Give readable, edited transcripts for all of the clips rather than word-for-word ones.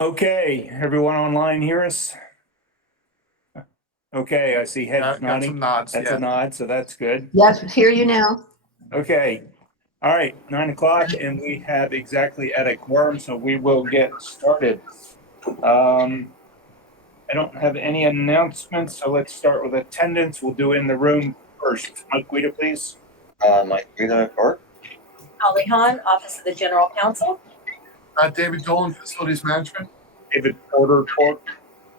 Okay, everyone online hear us? Okay, I see heads Got some nodding. nods, That's yeah. a nod, so that's good. Yes, hear you now. Okay, all right, 9 o'clock, and we have exactly at a quorum, so we will get started. I don't have any announcements, so let's start with attendance. We'll do it in the room first. Mike Guida, please. Mike Guida, CORC. Holly Hahn, Office of the General Counsel. David Dolan, Facilities Management. David Porter, CORC.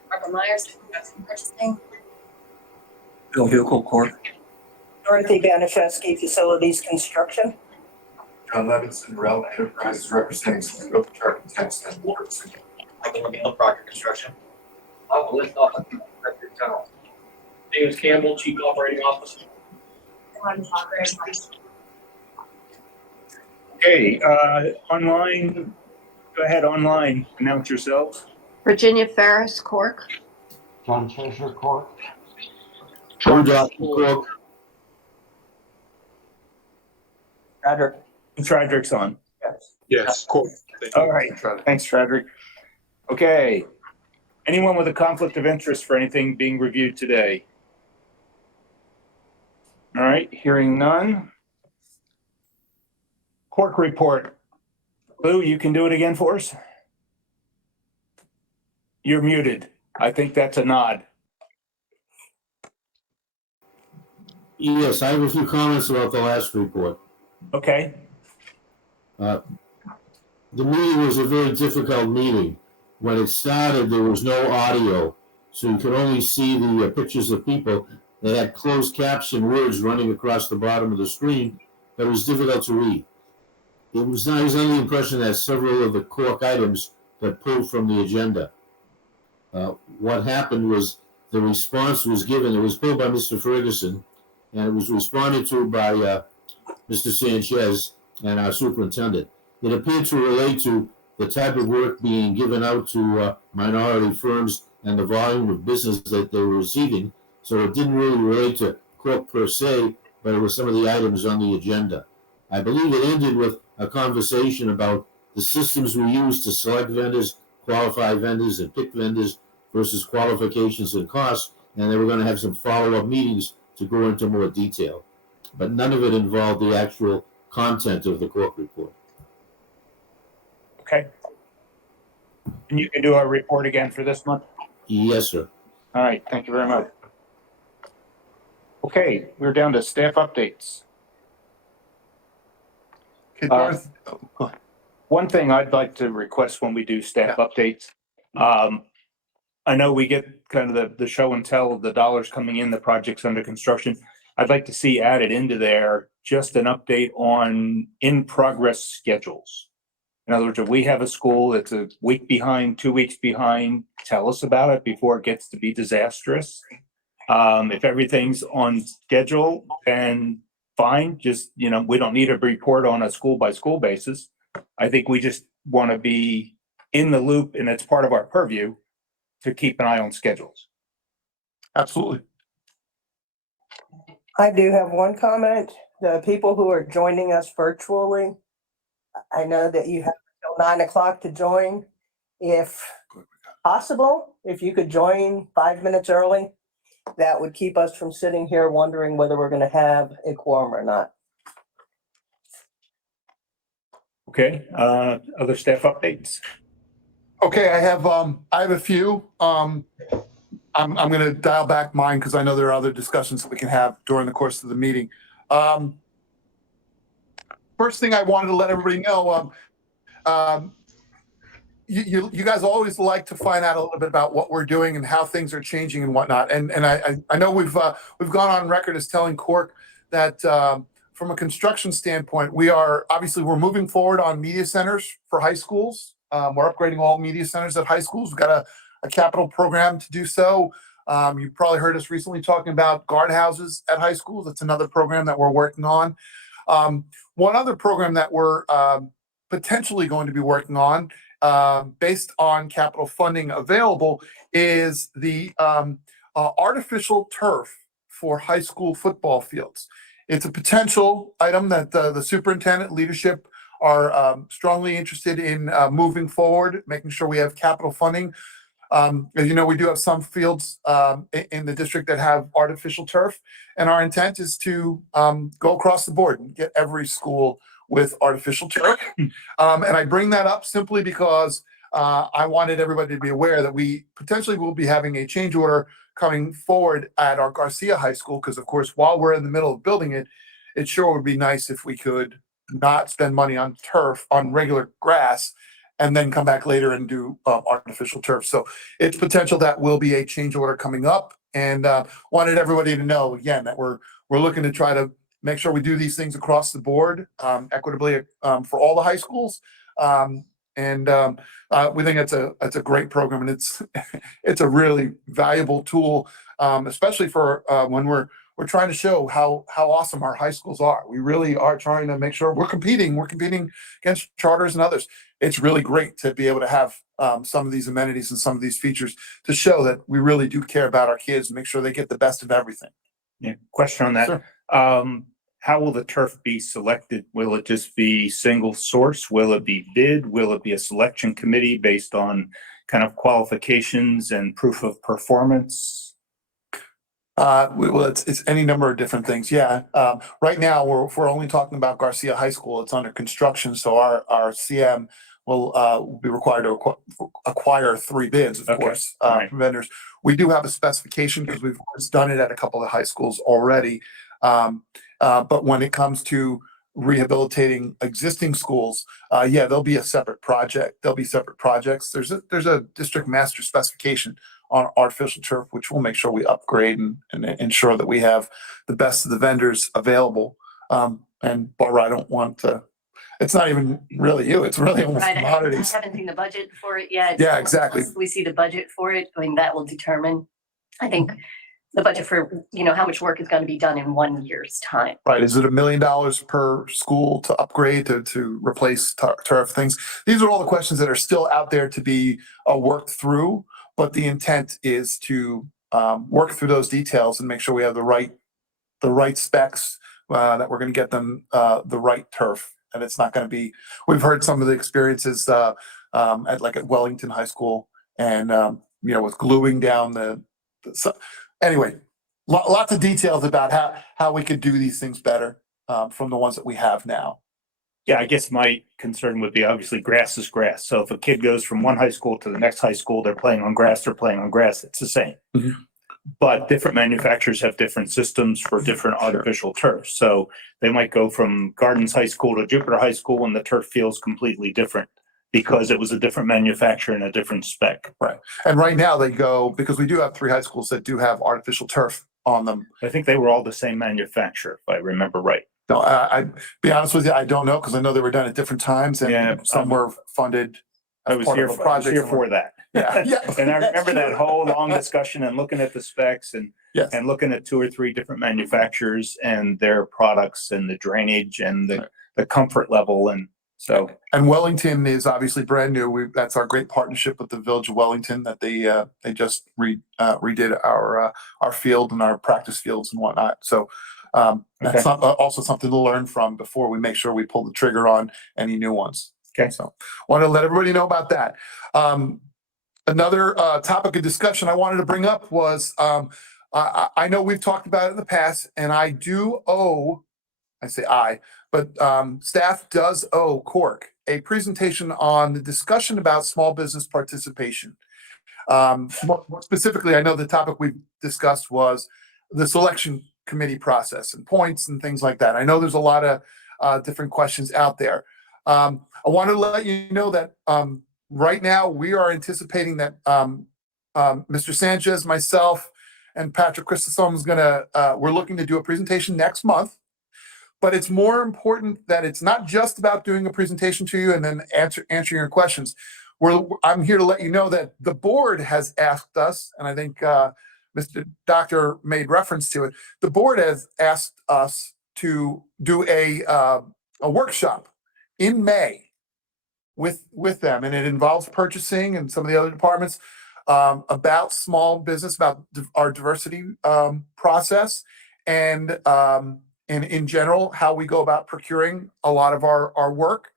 Barbara Myers, Supervising Purchasing. Bill Huckel, CORC. Dorothy Banaszewski, Facilities Construction. John Levinson, Rel Enterprises, representing scope, architects, and boards. Michael McNeil, Project Construction. Michael Listoff, Director General. James Campbell, Chief Operating Officer. Okay, online, go ahead online, announce yourselves. Virginia Ferris, CORC. John Cheshire, CORC. John Johnson, CORC. Frederick's on. Yes, CORC. All right, thanks, Frederick. Okay, anyone with a conflict of interest for anything being reviewed today? All right, hearing none. CORC report. Lou, you can do it again for us? You're muted. I think that's a nod. Yes, I have a few comments about the last report. Okay, The meeting was a very difficult meeting. When it started, there was no audio, so you could only see the pictures of people. They had closed caption words running across the bottom of the screen, but it was difficult to read. I was under the impression that several of the CORC items got pulled from the agenda. What happened was the response was given. It was pulled by Mr. Ferguson, and it was responded to by Mr. Sanchez and our superintendent. It appeared to relate to the type of work being given out to minority firms and the volume of business that they were receiving. So it didn't really relate to CORC per se, but it was some of the items on the agenda. I believe it ended with a conversation about the systems we use to select vendors, qualify vendors, and pick vendors versus qualifications and costs, and they were going to have some follow-up meetings to go into more detail. But none of it involved the actual content of the CORC report. okay. And you can do our report again for this month? Yes, sir. All right, thank you very much. Okay, we're down to staff updates. Okay, Dorothy, go ahead. One thing I'd like to request when we do staff updates, I know we get kind of the show and tell of the dollars coming in, the projects under construction. I'd like to see added into there just an update on in-progress schedules. In other words, if we have a school that's a week behind, 2 weeks behind, tell us about it before it gets to be disastrous. If everything's on schedule, then fine, just, we don't need a report on a school by school basis. I think we just want to be in the loop, and it's part of our purview to keep an eye on schedules. Absolutely. I do have one comment. The people who are joining us virtually, I know that you have till 9 o'clock to join. If possible, if you could join 5 minutes early, that would keep us from sitting here wondering whether we're going to have a quorum or not. Okay, other staff updates? Okay, I have a few. I'm going to dial back mine because I know there are other discussions that we can have during the course of the meeting. First thing I wanted to let everybody know, you guys always like to find out a little bit about what we're doing and how things are changing and whatnot. And I know we've gone on record as telling CORC that from a construction standpoint, we're moving forward on media centers for high schools. We're upgrading all media centers at high schools. We've got a capital program to do so. You've probably heard us recently talking about guardhouses at high schools. That's another program that we're working on. One other program that we're potentially going to be working on, based on capital funding available, is the artificial turf for high school football fields. It's a potential item that the superintendent leadership are strongly interested in moving forward, making sure we have capital funding. As you know, we do have some fields in the district that have artificial turf, and our intent is to go across the board and get every school with artificial turf. And I bring that up simply because I wanted everybody to be aware that we potentially will be having a change order coming forward at our Garcia High School, because of course, while we're in the middle of building it, it sure would be nice if we could not spend money on turf, on regular grass, and then come back later and do artificial turf. So it's potential that will be a change order coming up, and wanted everybody to know again that we're looking to try to make sure we do these things across the board equitably for all the high schools. We think it's a great program, and it's a really valuable tool, especially for when we're trying to show how awesome our high schools are. We really are trying to make sure we're competing against charters and others. It's really great to be able to have some of these amenities and some of these features to show that we really do care about our kids and make sure they get the best of everything. Yeah, question on that. Sure. How will the turf be selected? Will it just be single source? Will it be bid? Will it be a selection committee based on kind of qualifications and proof of performance? Well, it's any number of different things. Yeah. Right now, we're only talking about Garcia High School. It's under construction, so our CM will be required to acquire 3 bids, of Okay. course, Right. from vendors. We do have a specification because we've of course done it at a couple of high schools already. But when it comes to rehabilitating existing schools, yeah, there'll be a separate project. There'll be separate projects. There's a district master specification on artificial turf, which will make sure we upgrade and ensure that we have the best of the vendors available. And Barbara, I don't want to, it's not even really you, it's really almost Right, I commodities. haven't seen the budget for it yet. Yeah, exactly. Once we see the budget for it, I mean, that will determine, I think, the budget for, how much work is going to be done in 1 year's time. Right. Is it $1 million per school to upgrade, to replace turf things? These are all the questions that are still out there to be worked through. But the intent is to work through those details and make sure we have the right specs, that we're going to get them the right turf. And it's not going to be, we've heard some of the experiences at Wellington High School and, with gluing down anyway, lots of details about how we could do these things better from the ones that we have now. Yeah, I guess my concern would be obviously grass is grass. So if a kid goes from one high school to the next high school, they're playing on grass, it's the same. Mhm. But different manufacturers have different systems for different artificial turfs. So they might go from Gardens High School to Jupiter High School and the turf feels completely different because it was a different manufacturer and a different spec. Right. And right now they go, because we do have 3 high schools that do have artificial turf on them. I think they were all the same manufacturer, if I remember right. No, I be honest with you, I don't know, because I know they were done at different times Yeah, and some were funded. I was part here of a for project that. Yeah, yeah. And I remember that whole long discussion and looking at the specs and Yes. looking at 2 or 3 different manufacturers and their products and the drainage and the comfort level. And so. And Wellington is obviously brand new. That's our great partnership with the Village of Wellington, that they just redid our field and our practice fields and whatnot. So that's also something to learn from before we make sure we pull the trigger on any new ones. Okay. So want to let everybody know about that. Another topic of discussion I wanted to bring up was I know we've talked about it in the past, and I do owe, I say but staff does owe CORC a presentation on the discussion about small business participation. More specifically, I know the topic we discussed was the selection committee process and points and things like that. I know there's a lot of different questions out there. I wanted to let you know that right now we are anticipating that Mr. Sanchez, myself, and Patrick Christosom is we're looking to do a presentation next month. But it's more important that it's not just about doing a presentation to you and then answering your questions. I'm here to let you know that the board has asked us, and I think Mr. Doctor made reference to it. The board has asked us to do a workshop in May with them, and it involves purchasing and some of the other departments about small business, about our diversity process, and in general, how we go about procuring a lot of our work.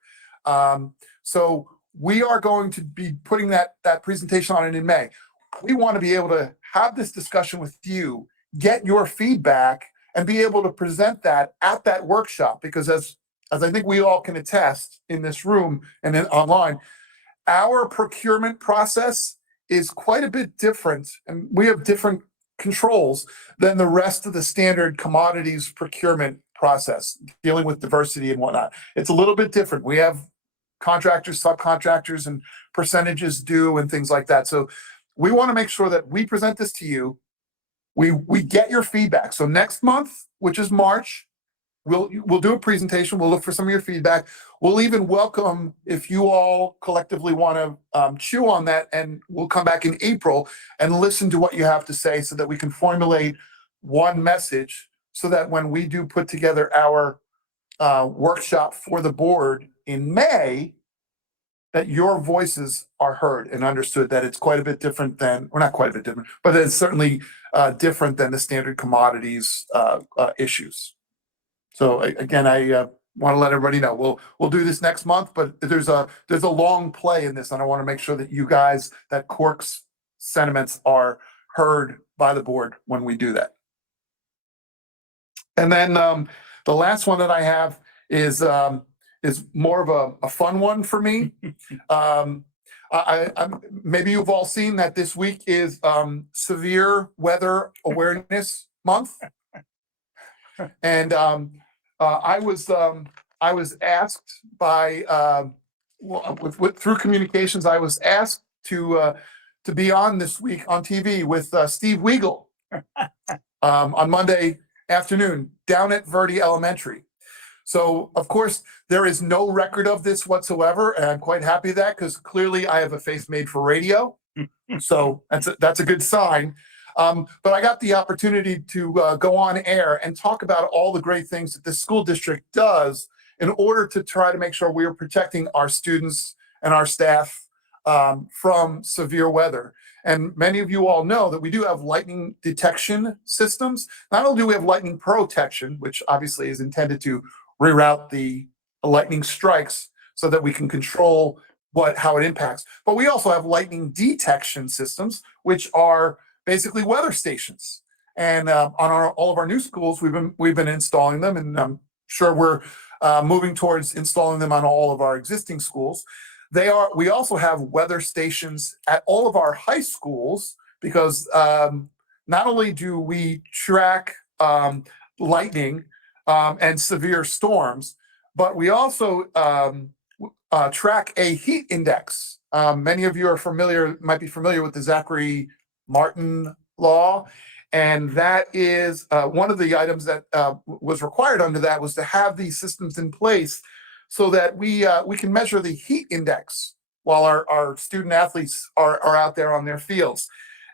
So we are going to be putting that presentation on it in May. We want to be able to have this discussion with you, get your feedback, and be able to present that at that workshop. Because as I think we all can attest in this room and then online, our procurement process is quite a bit different, and we have different controls than the rest of the standard commodities procurement process, dealing with diversity and whatnot. It's a little bit different. We have contractors, subcontractors, and percentages due and things like that. So we want to make sure that we present this to you. We get your feedback. So next month, which is March, we'll do a presentation. We'll look for some of your feedback. We'll even welcome if you all collectively want to chew on that, and we'll come back in April and listen to what you have to say so that we can formulate one message so that when we do put together our workshop for the board in May, that your voices are heard and understood, that it's quite a bit different than, or not quite a bit different, but it's certainly different than the standard commodities issues. So again, I want to let everybody know we'll do this next month, but there's a long play in this, and I want to make sure that you guys, that CORC's sentiments are heard by the board when we do that. And then the last one that I have is more of a fun one for me. Maybe you've all seen that this week is Severe Weather Awareness Month, and I was asked by through communications, I was asked to be on this week on TV with Steve Weigel on Monday afternoon down at Verde Elementary. So, of course, there is no record of this whatsoever, and I'm quite happy with that because clearly I have a face made for radio. So that's a good sign. But I got the opportunity to go on air and talk about all the great things that the school district does in order to try to make sure we are protecting our students and our staff from severe weather. And many of you all know that we do have lightning detection systems. Not only do we have lightning protection, which obviously is intended to reroute the lightning strikes so that we can control how it impacts, but we also have lightning detection systems, which are basically weather stations. And on all of our new schools, we've been installing them, and I'm sure we're moving towards installing them on all of our existing schools. We also have weather stations at all of our high schools because not only do we track lightning and severe storms, but we also track a heat index. Many of you might be familiar with the Zachary Martin law, and that is one of the items that was required under that was to have these systems in place so that we can measure the heat index while our student athletes are out there on their fields.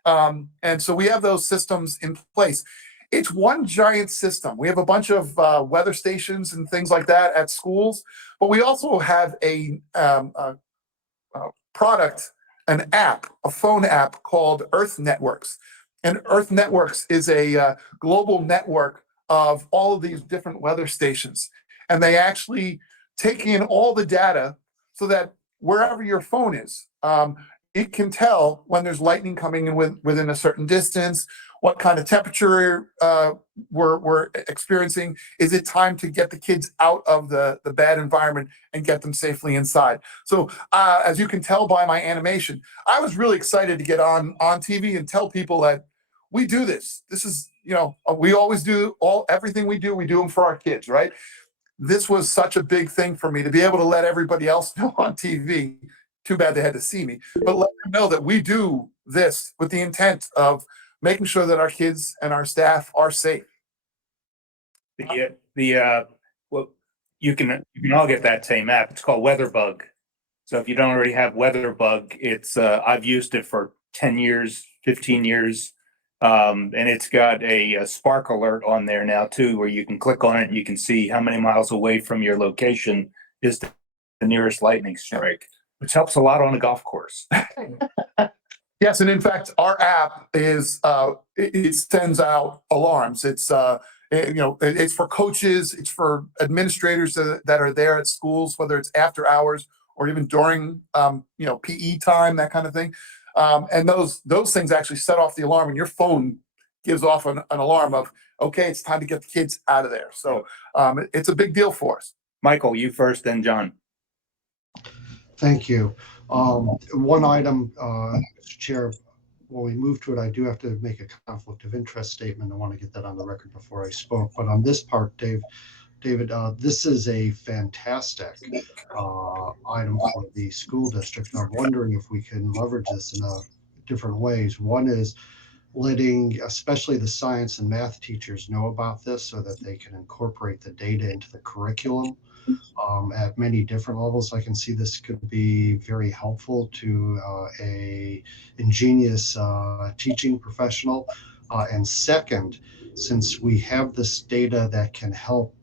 And so we have those systems in place. It's one giant system. We have a bunch of weather stations and things like that at schools, but we also have a product, an app, a phone app called Earth Networks. And Earth Networks is a global network of all of these different weather stations. And they actually take in all the data so that wherever your phone is, it can tell when there's lightning coming in within a certain distance, what kind of temperature we're experiencing. Is it time to get the kids out of the bad environment and get them safely inside? So as you can tell by my animation, I was really excited to get on TV and tell people that we do this. This is, we always do everything we do them for our kids, right? This was such a big thing for me to be able to let everybody else know on TV. Too bad they had to see me, but let them know that we do this with the intent of making sure that our kids and our staff are safe. Well, you can all get that same app. It's called WeatherBug. So if you don't already have WeatherBug, it's I've used it for 10 years, 15 years. And it's got a spark alert on there now too, where you can click on it and you can see how many miles away from your location is the nearest lightning strike, which helps a lot on a golf course. Yes, and in fact, our app is it sends out alarms. It's It's for coaches, it's for administrators that are there at schools, whether it's after hours or even during, PE time, that kind of thing. And those things actually set off the alarm, and your phone gives off an alarm of, okay, it's time to get the kids out of there. So it's a big deal for us. Michael, you first, then John. Thank you. One item, Mr. Chair, when we move to it, I do have to make a conflict of interest statement. I want to get that on the record before I spoke. But on this part, David, this is a fantastic item for the school district. And I'm wondering if we can leverage this in different ways. One is letting especially the science and math teachers know about this so that they can incorporate the data into the curriculum at many different levels. I can see this could be very helpful to a ingenious teaching professional. And second, since we have this data that can help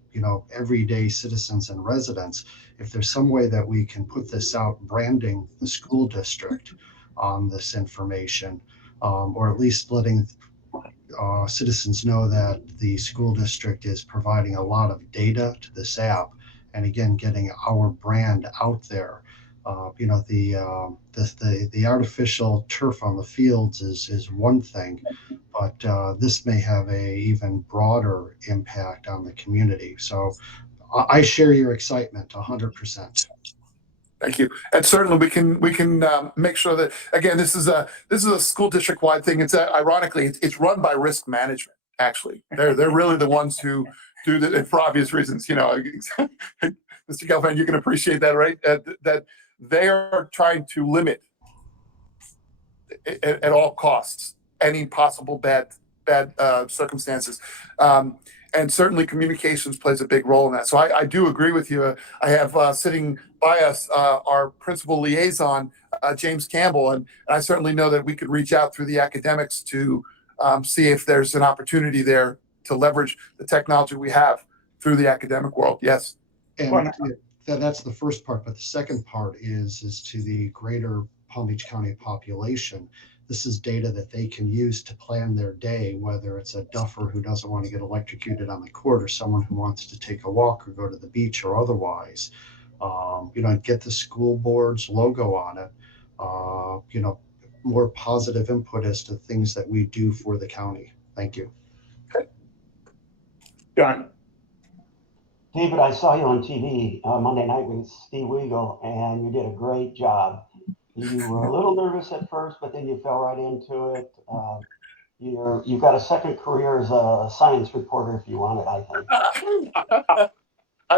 everyday citizens and residents, if there's some way that we can put this out branding the school district on this information, or at least letting citizens know that the school district is providing a lot of data to this app, and again getting our brand out there. The artificial turf on the fields is one thing, but this may have a even broader impact on the community. So I share your excitement 100%. Thank you. And certainly we can make sure that, again, this is a school district wide thing. It's ironically it's run by risk management. Actually, they're really the ones who do that for obvious reasons. Mr. Gelfand, you can appreciate that, right? That they are trying to limit at all costs any possible bad circumstances. And certainly communications plays a big role in that. So I do agree with you. I have sitting by us our principal liaison, James Campbell, and I certainly know that we could reach out through the academics to see if there's an opportunity there to leverage the technology we have through the academic world. Yes. And that's the first part, but the second part is to the greater Palm Beach County population. This is data that they can use to plan their day, whether it's a duffer who doesn't want to get electrocuted on the court or someone who wants to take a walk or go to the beach or otherwise. Get the school board's logo on it, more positive input as to things that we do for the county. Thank you. Okay. John. David, I saw you on TV Monday night with Steve Weigel, and you did a great job. You were a little nervous at first, but then you fell right into it. You've got a second career as a science reporter if you want it, I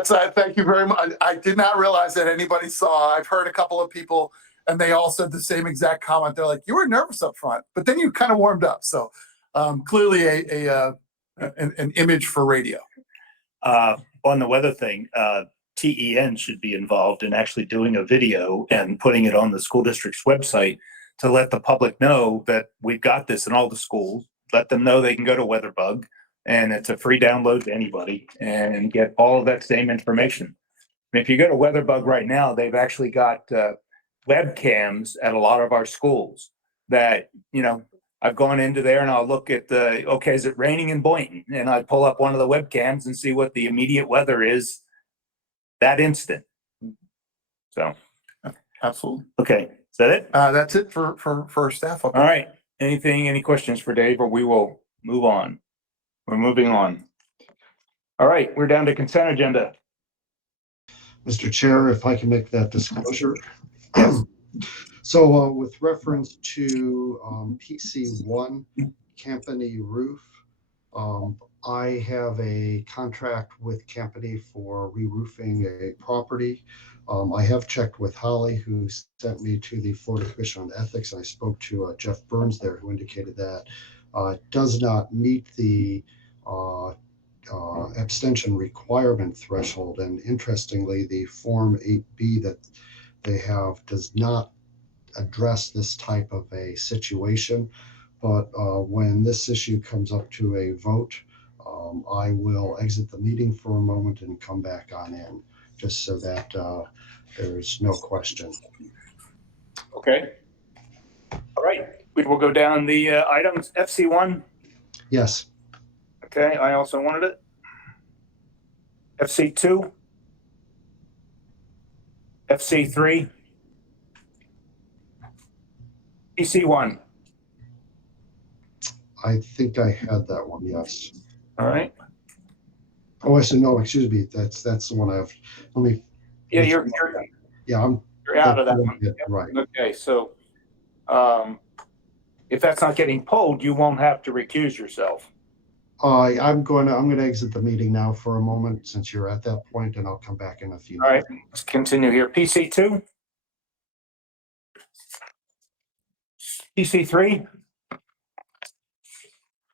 think. Thank you very much. I did not realize that anybody saw. I've heard a couple of people, and they all said the same exact comment. They're like, "You were nervous up front, but then you kind of warmed up." So clearly, an image for radio. On the weather thing, TEN should be involved in actually doing a video and putting it on the school district's website to let the public know that we've got this in all the schools. Let them know they can go to WeatherBug, and it's a free download to anybody and get all of that same information. If you go to WeatherBug right now, they've actually got webcams at a lot of our schools that, I've gone into there and I'll look at is it raining in Boynton? And I pull up one of the webcams and see what the immediate weather is that instant. So. Absolutely. Okay. Is that it? That's it for staff. All right. Any questions for Dave, or we will move on? We're moving on. All right. We're down to consent agenda. Mr. Chair, if I can make that disclosure. Yes. So with reference to PC1 Campany Roof, I have a contract with Campany for re-roofing a property. I have checked with Holly, who sent me to the Florida Commission on Ethics. I spoke to Jeff Burns there, who indicated that it does not meet the abstention requirement threshold. And interestingly, the Form 8B that they have does not address this type of a situation. But when this issue comes up to a vote, I will exit the meeting for a moment and come back on in, just so that there's no question. Okay. All right. We will go down the items. FC1. Yes. Okay, I also wanted it. FC2. FC3. PC1. I think I had that one, yes. All right. Oh, I said, no, excuse me, that's the one I have. Let me. Yeah, let me- you're Yeah, out of that one. Yeah, right. Okay, so if that's not getting pulled, you won't have to recuse yourself. I'm gonna exit the meeting now for a moment since you're at that point, and I'll come back in a few All right, minutes. let's continue here. PC2. PC3.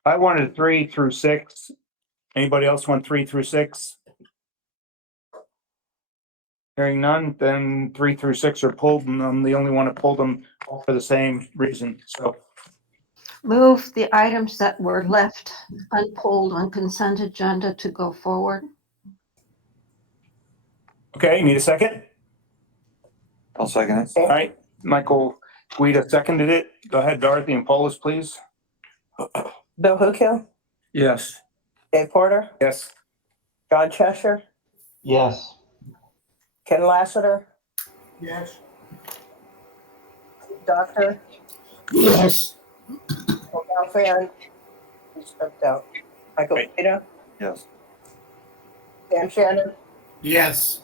I wanted 3 through 6. Anybody else want 3 through 6? Hearing none, then 3 through 6 are pulled, and I'm the only one that pulled them for the same reason. So, Move the items that were left unpulled on consent agenda to go forward. okay, need a second? I'll second it. All right, Michael Guida seconded it. Go ahead, Dorothy and Paulus, please. Bill Hookil, Yes. Dave Porter, Yes. John Cheshire, Yes. Ken Lassiter, Yes. Doctor, Yes. Fan, who stepped out, Michael Right. Peter, Yes. Dan Shannon, Yes.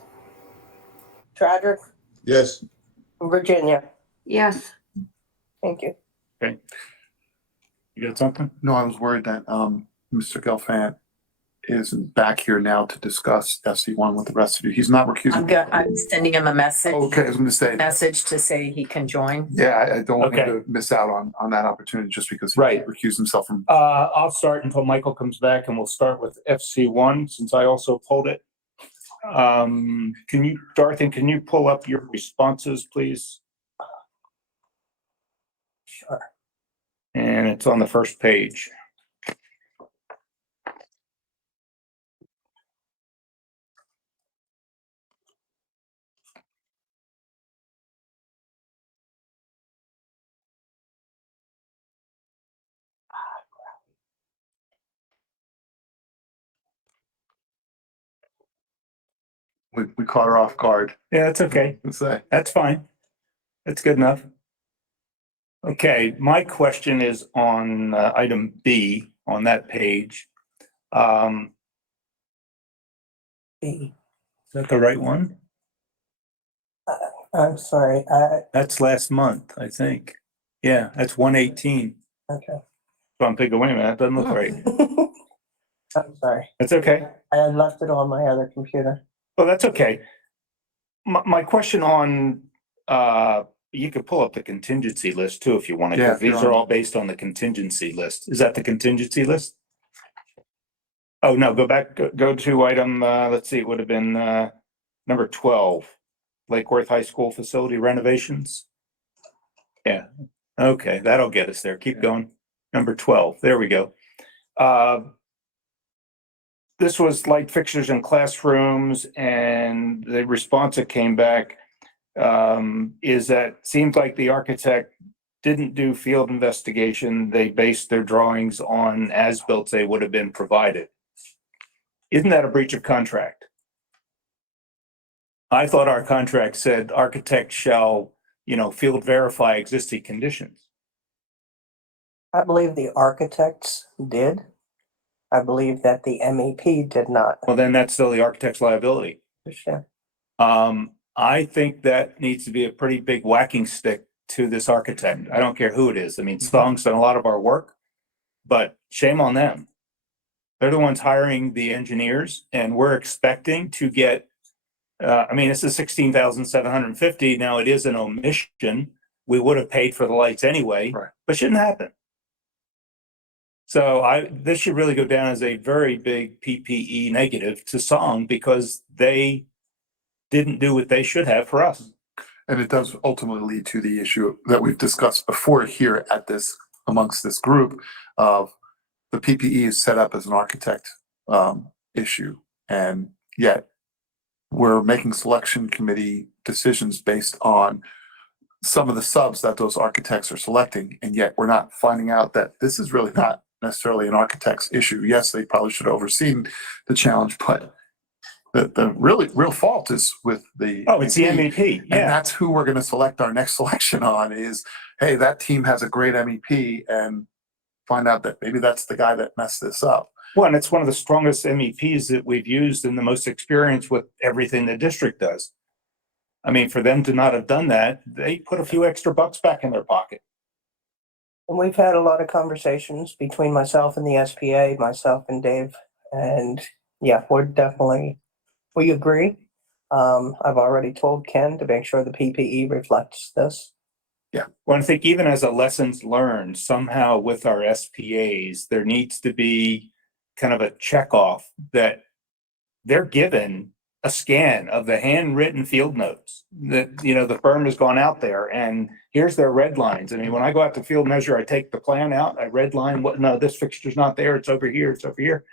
Tradrick, Yes. Virginia. Yes, Thank you. You got something? No, I was worried that Mr. Gelfand isn't back here now to discuss SC1 with the rest of you. He's not recusing. I'm sending him a message, Okay, I was gonna say, message to say he can join. yeah, I don't want him Okay. to miss out on that opportunity just because he Right. recused himself from. I'll start until Michael comes back, and we'll start with FC1 since I also pulled it. Dorothy, can you pull up your responses, please? Sure. And it's on the first page. We caught her off guard. Yeah, that's okay. Let's say. That's fine. That's good enough. Okay, my question is on item B on that page. B. Is that the right one? I'm sorry, That's last month, I think. Yeah, that's 118. okay. So I'm thinking, wait a minute, that doesn't look right. I'm sorry, That's okay. I had left it on my other computer. Well, that's okay. My question on, you could pull up the contingency list too if you want to, Yeah, because if you're these are on- all based on the contingency list. Is that the contingency list? Oh, no, go back, go to item, let's see, it would have been number 12, Lake Worth High School facility renovations. Yeah, okay, that'll get us there. Keep going. Number 12, there we go. This was light fixtures in classrooms, and the response that came back is that seems like the architect didn't do field investigation. They based their drawings on as-built they would have been provided. Isn't that a breach of contract? I thought our contract said architect shall, field verify existing conditions. I believe the architects did. I believe that the MEP did not. Well, then that's still the architect's liability. Sure. I think that needs to be a pretty big whacking stick to this architect. I don't care who it is. I mean, Stong's done a lot of our work, but shame on them. They're the ones hiring the engineers, and we're expecting to get, this is 16,750. Now it is an omission. We would have paid for the lights anyway, Right. but shouldn't happen. So this should really go down as a very big PPE negative to Song because they didn't do what they should have for us. And it does ultimately lead to the issue that we've discussed before here at this, amongst this group of the PPE is set up as an architect issue. And yet we're making selection committee decisions based on some of the subs that those architects are selecting. And yet we're not finding out that this is really not necessarily an architect's issue. Yes, they probably should have overseen the challenge, but the real fault is with the. Oh, it's the MEP. MEP, And yeah. that's who we're gonna select our next selection on is, hey, that team has a great MEP, and find out that maybe that's the guy that messed this up. Well, and it's one of the strongest MEPs that we've used and the most experience with everything the district does. I mean, for them to not have done that, they put a few extra bucks back in their pocket. And we've had a lot of conversations between myself and the SPA, myself and Dave. And yeah, we agree. I've already told Ken to make sure the PPE reflects this. Well, I think even as a lessons learned, somehow with our SPAs, there needs to be kind of a checkoff that they're given a scan of the handwritten field notes that, you know, the firm has gone out there and here's their red lines. I mean, when I go out to field measure, I take the plan out, I red line what, no, this fixture's not there. It's over here. It's over here.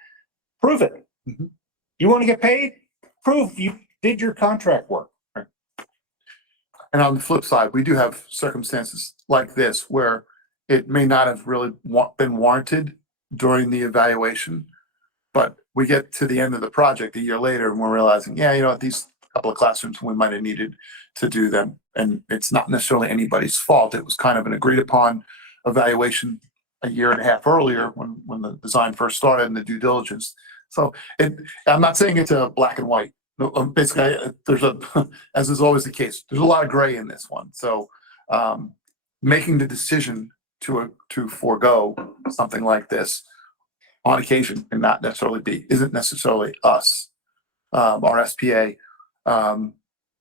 Prove it. Mhm. You want to get paid? Prove you did your contract work. And on the flip side, we do have circumstances like this where it may not have really been warranted during the evaluation, but we get to the end of the project a year later and we're realizing, yeah, you know what, these couple of classrooms, we might have needed to do them. And it's not necessarily anybody's fault. It was kind of an agreed upon evaluation a year and a half earlier when the design first started and the due diligence. So I'm not saying it's a black and white. No, basically, there's as is always the case, there's a lot of gray in this one. So making the decision to forego something like this on occasion and not necessarily isn't necessarily us, our SPA.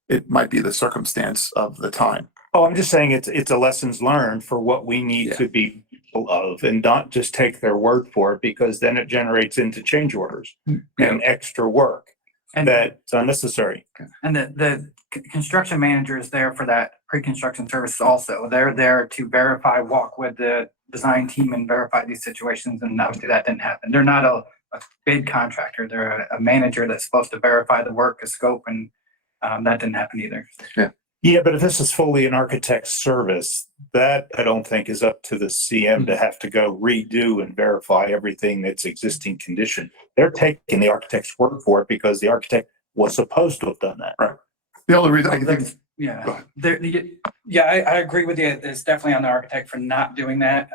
It might be the circumstance of the time. Oh, I'm just saying it's a lessons learned for what we need to be people of and not just take their word for it, because then it generates into change orders and extra work that's unnecessary. And the construction manager is there for that pre-construction services also. They're there to verify, walk with the design team and verify these situations, and obviously that didn't happen. They're not a bid contractor. They're a manager that's supposed to verify the work, the scope, and that didn't happen either. Yeah, but if this is fully an architect's service, that I don't think is up to the CM to have to go redo and verify everything that's existing condition. They're taking the architect's word for it because the architect was supposed to have done that. Right. The only reason I think. Yeah, I agree with you. It's definitely on the architect for not doing that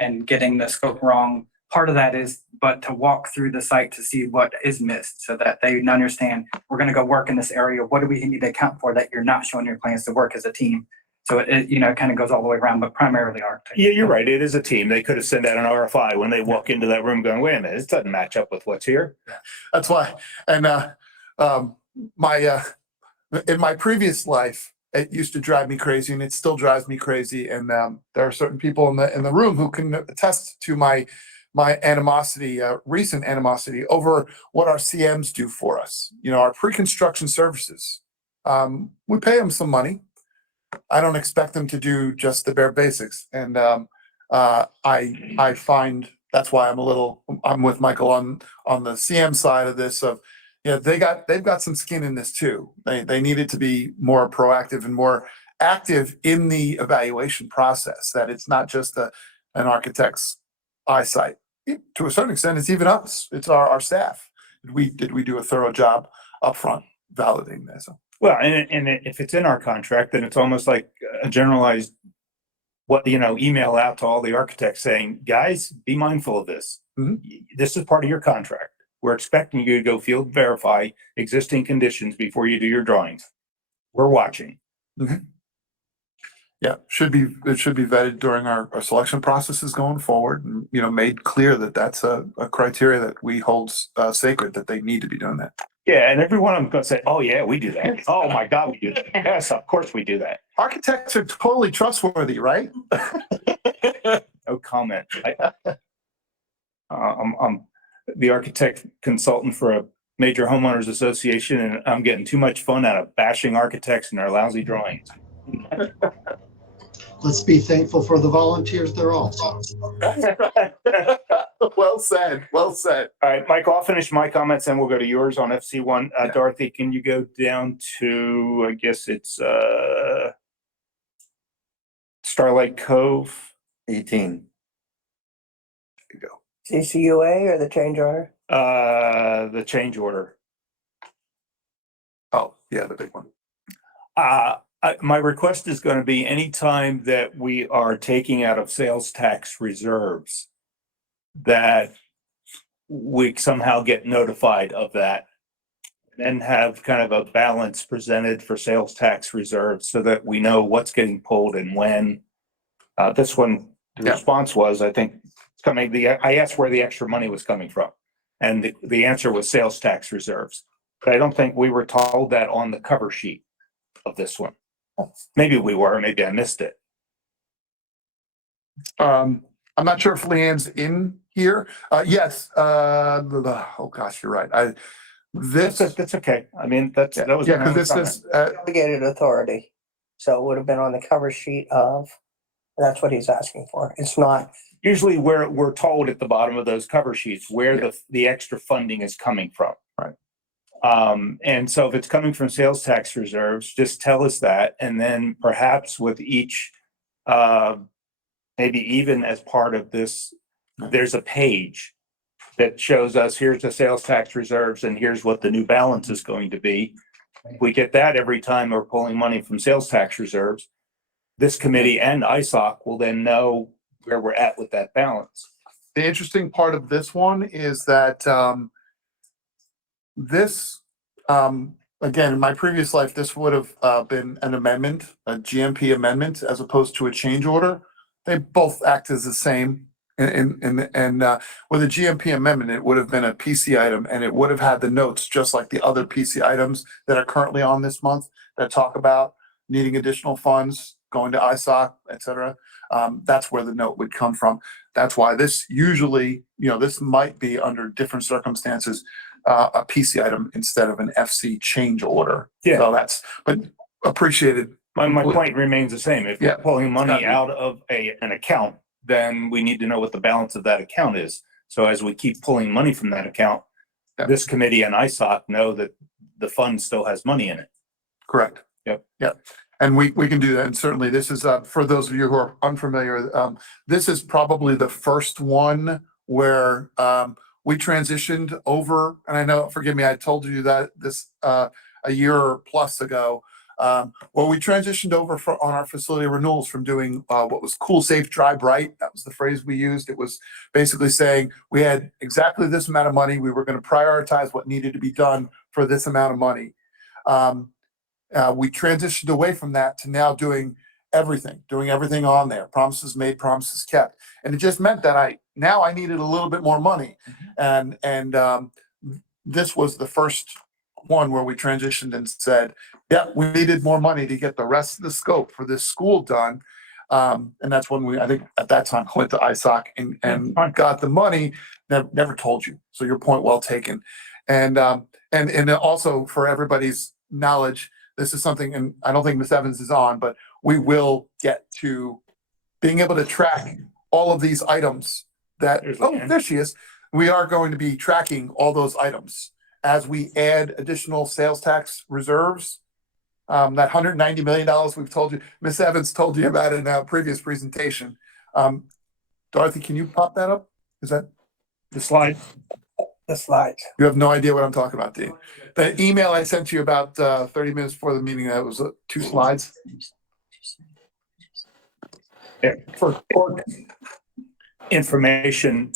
and getting the scope wrong. Part of that is, but to walk through the site to see what is missed so that they understand we're going to go work in this area. What do we need to account for that you're not showing your plans to work as a team? So it kind of goes all the way around, but primarily architect. Yeah, you're right. It is a team. They could have sent out an RFI when they walk into that room going, wait a minute, this doesn't match up with what's here. That's why. And in my previous life, it used to drive me crazy, and it still drives me crazy. And there are certain people in the room who can attest to my animosity, recent animosity over what our CMs do for us. You know, our pre-construction services. We pay them some money. I don't expect them to do just the bare basics, and I find that's why I'm with Michael on the CM side of this. Of they've got some skin in this too. They needed to be more proactive and more active in the evaluation process. That it's not just an architect's eyesight. To a certain extent, it's even us. It's our staff. Did we do a thorough job upfront validating this? Well, and if it's in our contract, then it's almost like a generalized email out to all the architects saying, guys, be mindful of this. This is part of your contract. We're expecting you to go field verify existing conditions before you do your drawings. We're watching. Yeah, it should be vetted during our selection processes going forward, and made clear that that's a criteria that we hold sacred, that they need to be doing that. Yeah, and every one of them going to say, "Oh yeah, we do that. Oh my God, we do that. Yes, of course we do that." Architects are totally trustworthy, right? No comment. I'm the architect consultant for a major homeowners association, and I'm getting too much fun out of bashing architects and their lousy drawings. Let's be thankful for the volunteers there also. Well said. Well said. All right, Michael, I'll finish my comments and we'll go to yours on FC1. Dorothy, can you go down to, I guess it's Starlight Cove? 18. There you go. CCUA or the change order? The change order. Oh, yeah, the big one. My request is going to be anytime that we are taking out of sales tax reserves, that we somehow get notified of that and have kind of a balance presented for sales tax reserves so that we know what's getting pulled and when. This one, the Yeah. response was, I think, it's coming, I asked where the extra money was coming from. And the answer was sales tax reserves. But I don't think we were told that on the cover sheet of this one. Maybe we were, maybe I missed it. I'm not sure if Leanne's in here. Yes, oh gosh, you're right. That's okay. I mean, that was. Yeah, because this is, Delegated authority. So it would have been on the cover sheet of, that's what he's asking for. It's not, Usually we're told at the bottom of those cover sheets where the extra funding is coming from. Right. And so if it's coming from sales tax reserves, just tell us that. And then perhaps with each, maybe even as part of this, there's a page that shows us here's the sales tax reserves and here's what the new balance is going to be. If we get that every time we're pulling money from sales tax reserves, this committee and ISOC will then know where we're at with that balance. the interesting part of this one is that this, again, in my previous life, this would have been an amendment, a GMP amendment, as opposed to a change order. They both act as the same. And with a GMP amendment, it would have been a PC item and it would have had the notes, just like the other PC items that are currently on this month that talk about needing additional funds, going to ISOC, et cetera. That's where the note would come from. That's why this usually, this might be under different circumstances, a PC item instead of an FC change order. Yeah. So but appreciated. My point remains the same. If Yeah. we're pulling money Gotta be. out of an account, then we need to know what the balance of that account is. So as we keep pulling money from that account, Yeah. this committee and ISOC know that the fund still has money in it. Correct. Yep. Yep. And we can do that. And certainly this is, for those of you who are unfamiliar, this is probably the first one where we transitioned over, and I know, forgive me, I told you that this a year plus ago, where we transitioned over on our facility renewals from doing what was cool, safe, dry, bright. That was the phrase we used. It was basically saying we had exactly this amount of money. We were going to prioritize what needed to be done for this amount of money. We transitioned away from that to now doing everything on there. Promises made, promises kept. And it just meant that I needed a little bit more money. And this was the first one where we transitioned and said, yeah, we needed more money to get the rest of the scope for this school done. And that's when I think at that time went to ISOC and got the money. Never told you. So your point well taken. And also for everybody's knowledge, this is something, and I don't think Ms. Evans is on, but we will get to being able to track all of these items that, there she is. We are going to be tracking all those items as we add additional sales tax reserves. That $190 million we've told you, Ms. Evans told you about it in our previous presentation. Dorothy, can you pop that up? Is that the slide? The slides. You have no idea what I'm talking about, Dean. The email I sent you about 30 minutes before the meeting, that was 2 slides. Yeah. For information,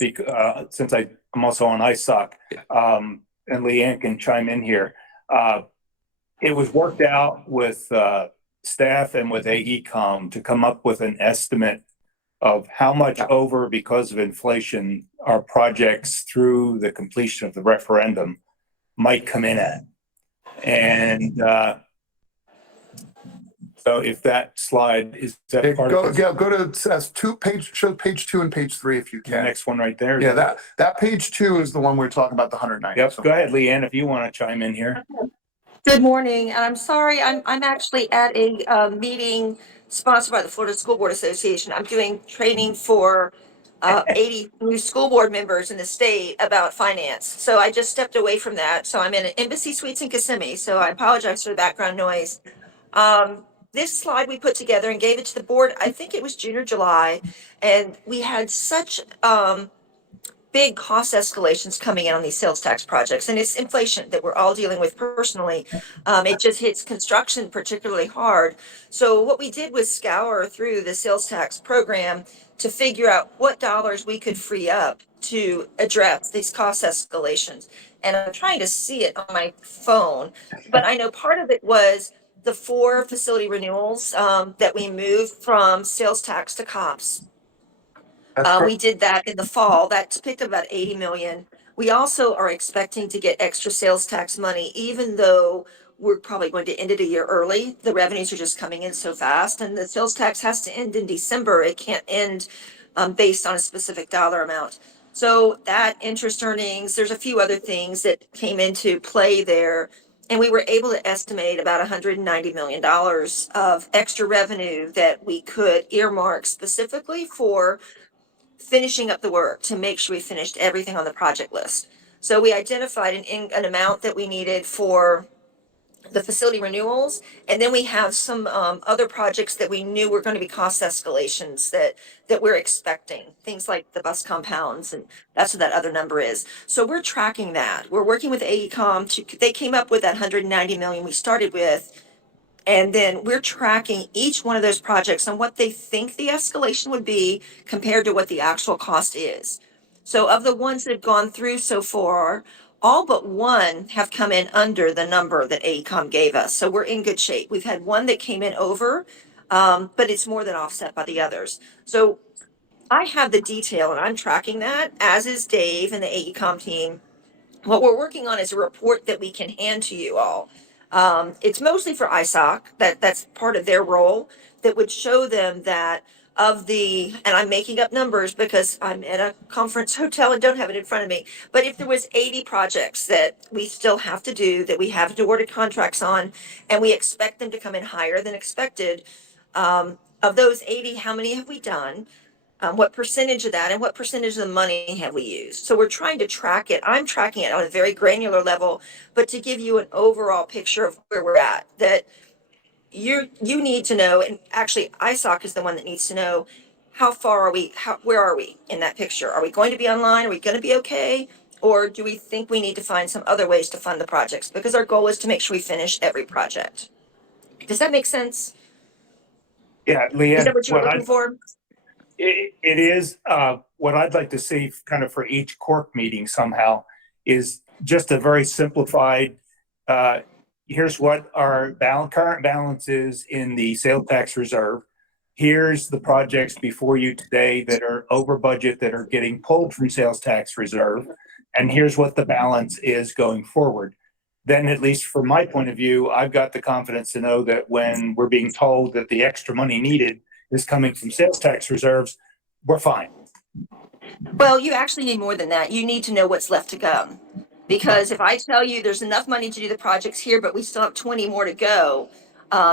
since I'm also on ISOC, and Leanne can chime in here. It was worked out with staff and with AECom to come up with an estimate of how much over, because of inflation, our projects through the completion of the referendum might come in at. And so if that slide is that part of it? Go to, it says show page 2 and page 3 if you The can. next one right there. Yeah, that page 2 is the one we're talking about, the 190. Yep. So- Go ahead, Leanne, if you want to chime in here. Good morning, and I'm sorry, I'm actually at a meeting sponsored by the Florida School Board Association. I'm doing training for 80 new school board members in the state about finance. So I just stepped away from that. So I'm in an Embassy Suites in Kissimmee, so I apologize for the background noise. This slide we put together and gave it to the board, I think it was June or July, and we had such big cost escalations coming in on these sales tax projects, and it's inflation that we're all dealing with personally. It just hits construction particularly hard. So what we did was scour through the sales tax program to figure out what dollars we could free up to address these cost escalations. And I'm trying to see it on my phone, but I know part of it was the 4 facility renewals that we moved from sales tax to COPS. We did that in the fall. That's picked up about 80 million. We also are expecting to get extra sales tax money, even though we're probably going to end it a year early. The revenues are just coming in so fast, and the sales tax has to end in December. It can't end based on a specific dollar amount. So that interest earnings, there's a few other things that came into play there. And we were able to estimate about $190 million of extra revenue that we could earmark specifically for finishing up the work to make sure we finished everything on the project list. So we identified an amount that we needed for the facility renewals, and then we have some other projects that we knew were going to be cost escalations that we're expecting, things like the bus compounds, and that's what that other number is. So we're tracking that. We're working with AECom they came up with that 190 million we started with. And then we're tracking each one of those projects on what they think the escalation would be compared to what the actual cost is. So of the ones that have gone through so far, all but one have come in under the number that AECom gave us. So we're in good shape. We've had one that came in over, but it's more than offset by the others. So I have the detail and I'm tracking that, as is Dave and the AECom team. What we're working on is a report that we can hand to you all. It's mostly for ISOC, that's part of their role, that would show them that and I'm making up numbers because I'm at a conference hotel and don't have it in front of me, but if there was 80 projects that we still have to do, that we have to award contracts on, and we expect them to come in higher than expected, of those 80, how many have we done? What percentage of that and what percentage of the money have we used? So we're trying to track it. I'm tracking it on a very granular level, but to give you an overall picture of where we're at, that you need to know, and actually ISOC is the one that needs to know, how far are we, where are we in that picture? Are we going to be online? Are we going to be okay? Or do we think we need to find some other ways to fund the projects? Because our goal is to make sure we finish every project. Does that make sense? Yeah, Is Leanne, that what you're looking for? it is, what I'd like to see kind of for each CORC meeting somehow is just a very simplified, here's what our current balance is in the sales tax reserve. Here's the projects before you today that are over budget that are getting pulled from sales tax reserve. And here's what the balance is going forward. Then, at least from my point of view, I've got the confidence to know that when we're being told that the extra money needed is coming from sales tax reserves, we're fine. Well, you actually need more than that. You need to know what's left to go. Because if I tell you there's enough money to do the projects here, but we still have 20 more to go,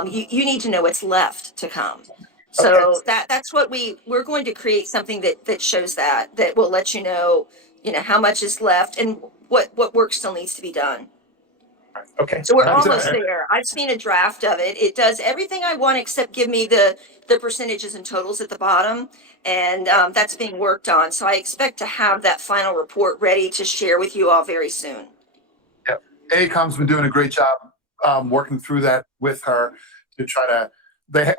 you need to know what's left to come. So that's what we're going to create something that shows that will let you know how much is left and what work still needs to be done. Okay. So we're almost there. I've seen a draft of it. It does everything I want except give me the percentages and totals at the bottom. And that's being worked on. So I expect to have that final report ready to share with you all very soon. Yep. AECom's been doing a great job working through that with her to try to,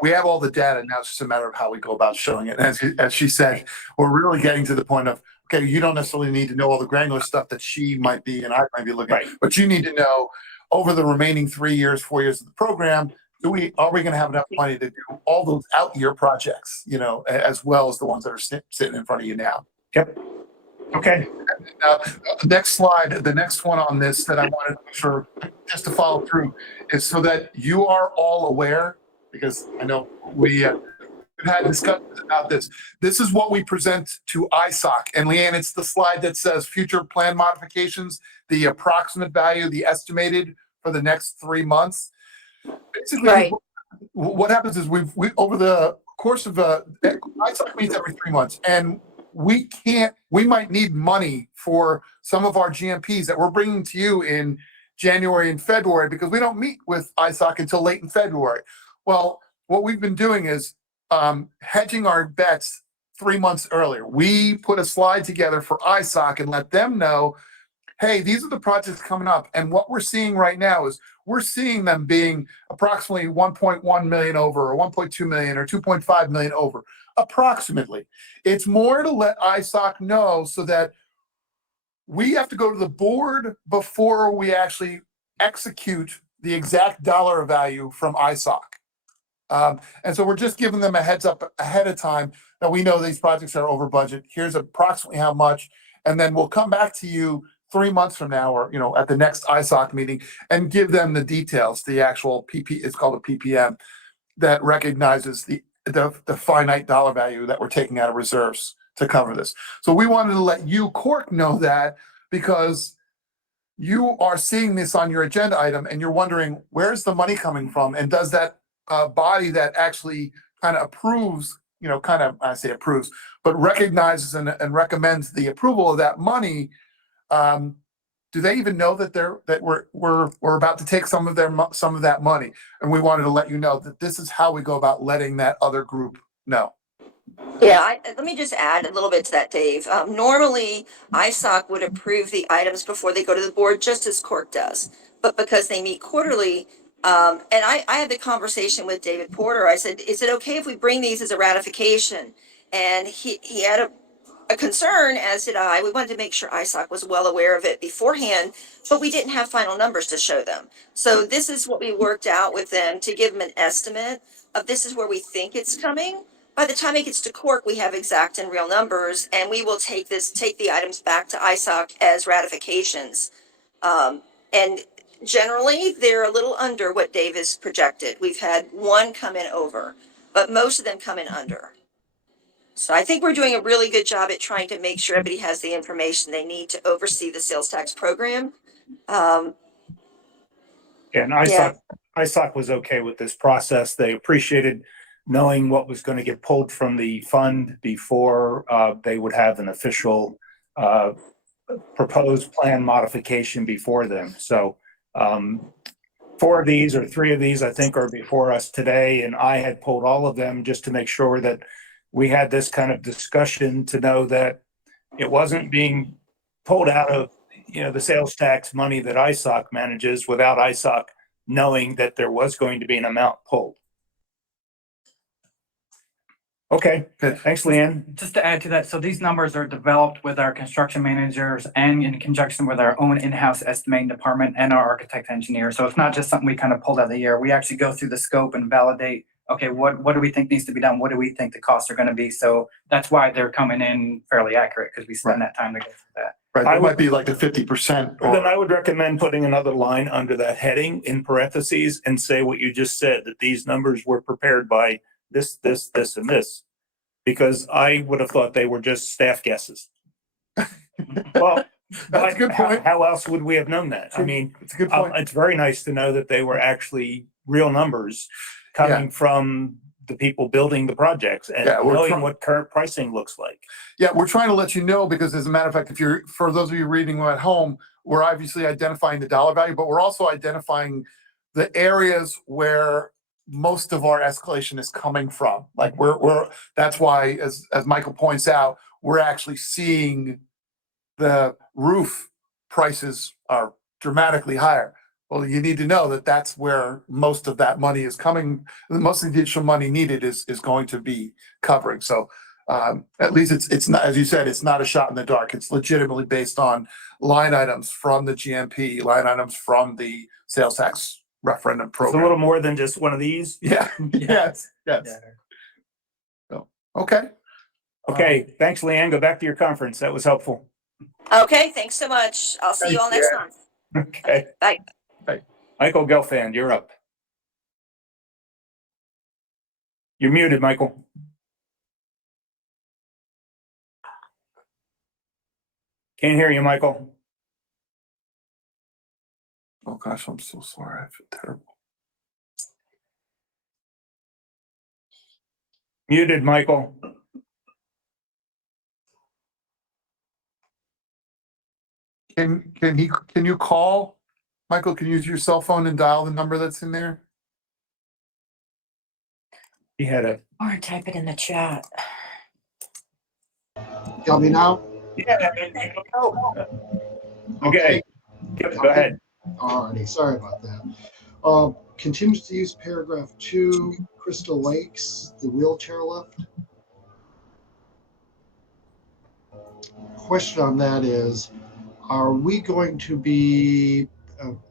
we have all the data. Now it's just a matter of how we go about showing it. And as she said, we're really getting to the point of, okay, you don't necessarily need to know all the granular stuff that she might be and I might be looking at, but you need to know over the remaining 3 years, 4 years of the program, are we going to have enough money to do all those out year projects, as well as the ones that are sitting in front of you now? Yep. Okay. Next slide, the next one on this that I wanted to make sure just to follow through is so that you are all aware, because I know we've had discussions about this. This is what we present to ISOC. And Leanne, it's the slide that says future plan modifications, the approximate value, the estimated for the next 3 months. Basically, right. What happens is we over the course of ISOC meets every 3 months, and we might need money for some of our GMPs that we're bringing to you in January and February because we don't meet with ISOC until late in February. Well, what we've been doing is hedging our bets 3 months earlier. We put a slide together for ISOC and let them know, hey, these are the projects coming up. And what we're seeing right now is we're seeing them being approximately 1.1 million over, or 1.2 million, or 2.5 million over, approximately. It's more to let ISOC know so that we have to go to the board before we actually execute the exact dollar value from ISOC. And so we're just giving them a heads up ahead of time that we know these projects are over budget. Here's approximately how much, and then we'll come back to you 3 months from now, or at the next ISOC meeting, and give them the details, the actual PP. It's called a PPM that recognizes the finite dollar value that we're taking out of reserves to cover this. So we wanted to let you, CORC, know that, because you are seeing this on your agenda item and you're wondering, where's the money coming from? And does that body that actually kind of approves, I say approves, but recognizes and recommends the approval of that money, do they even know that we're about to take some of that money? And we wanted to let you know that this is how we go about letting that other group know. Yeah, let me just add a little bit to that, Dave. Normally, ISOC would approve the items before they go to the board, just as CORC does. But because they meet quarterly, and I had the conversation with David Porter. I said, is it okay if we bring these as a ratification? And he had a concern, as did I. We wanted to make sure ISOC was well aware of it beforehand, but we didn't have final numbers to show them. So this is what we worked out with them to give them an estimate of this is where we think it's coming. By the time it gets to CORC, we have exact and real numbers, and we will take the items back to ISOC as ratifications. And generally, they're a little under what Dave has projected. We've had one come in over, but most of them come in under. So I think we're doing a really good job at trying to make sure everybody has the information they need to oversee the sales tax program. And ISOC was okay with this process. They appreciated knowing what was going to get pulled from the fund before they would have an official proposed plan modification before them. So 4 of these, or 3 of these, I think, are before us today. And I had pulled all of them just to make sure that we had this kind of discussion to know that it wasn't being pulled out of the sales tax money that ISOC manages without ISOC knowing that there was going to be an amount pulled. Okay, good. Thanks, Leanne. Just to add to that, so these numbers are developed with our construction managers and in conjunction with our own in-house estimating department and our architect engineer. So it's not just something we kind of pulled out of the air. We actually go through the scope and validate, okay, what do we think needs to be done? What do we think the costs are going to be? So that's why they're coming in fairly accurate, because we spend that time to go through that. Right, it might be like the 50%. Then I would recommend putting another line under that heading in parentheses and say what you just said, that these numbers were prepared by this, and this, because I would have thought they were just staff guesses. Well, that's a good point. How else would we have known that? I mean, it's a good point. It's very nice to know that they were actually real numbers coming from the people building the projects and knowing what current pricing looks like. Yeah, we're trying to let you know, because as a matter of fact, for those of you reading at home, we're obviously identifying the dollar value, but we're also identifying the areas where most of our escalation is coming from. Like that's why, as Michael points out, we're actually seeing the roof prices are dramatically higher. Well, you need to know that that's where most of that money is coming. Most of the additional money needed is going to be covering. So at least it's not, as you said, it's not a shot in the dark. It's legitimately based on line items from the GMP, line items from the sales tax referendum program. It's a little more than just one of these. Yeah. Yes. So, okay. Okay. Thanks, Leanne. Go back to your conference. That was helpful. Okay, thanks so much. I'll see you all next month. Okay. Bye. Michael Gelfand, you're up. You're muted, Michael. Can't hear you, Michael. Oh gosh, I'm so sorry. I feel terrible. Muted, Michael. Can you call? Michael, can you use your cell phone and dial the number that's in there? He had a. Or type it in the chat. Got me now? Yeah. Okay, go ahead. Alrighty, sorry about that. Continues to use paragraph 2, Crystal Lakes, the wheelchair lift. Question on that is, are we going to be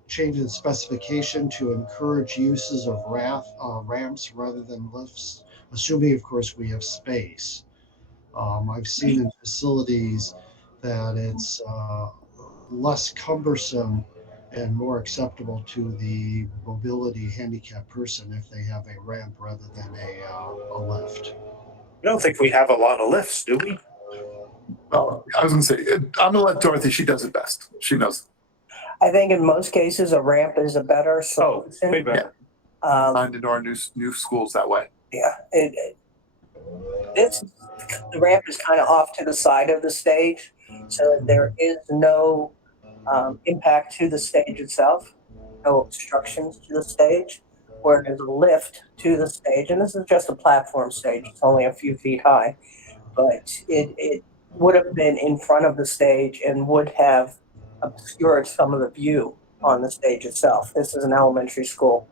changing the specification to encourage uses of ramps rather than lifts, assuming, of course, we have space? I've seen in facilities that it's less cumbersome and more acceptable to the mobility handicapped person if they have a ramp rather than a lift. I don't think we have a lot of lifts, do we? Oh, I was gonna say, I'm gonna let Dorothy, she does it best. She knows. I think in most cases, a ramp is a better Oh, way solution. better. Designed into our new schools that way. Yeah, the ramp is kind of off to the side of the stage, so there is no impact to the stage itself, no obstructions to the stage, where there's a lift to the stage, and this is just a platform stage, it's only a few feet high, but it would have been in front of the stage and would have obscured some of the view on the stage itself. This is an elementary school.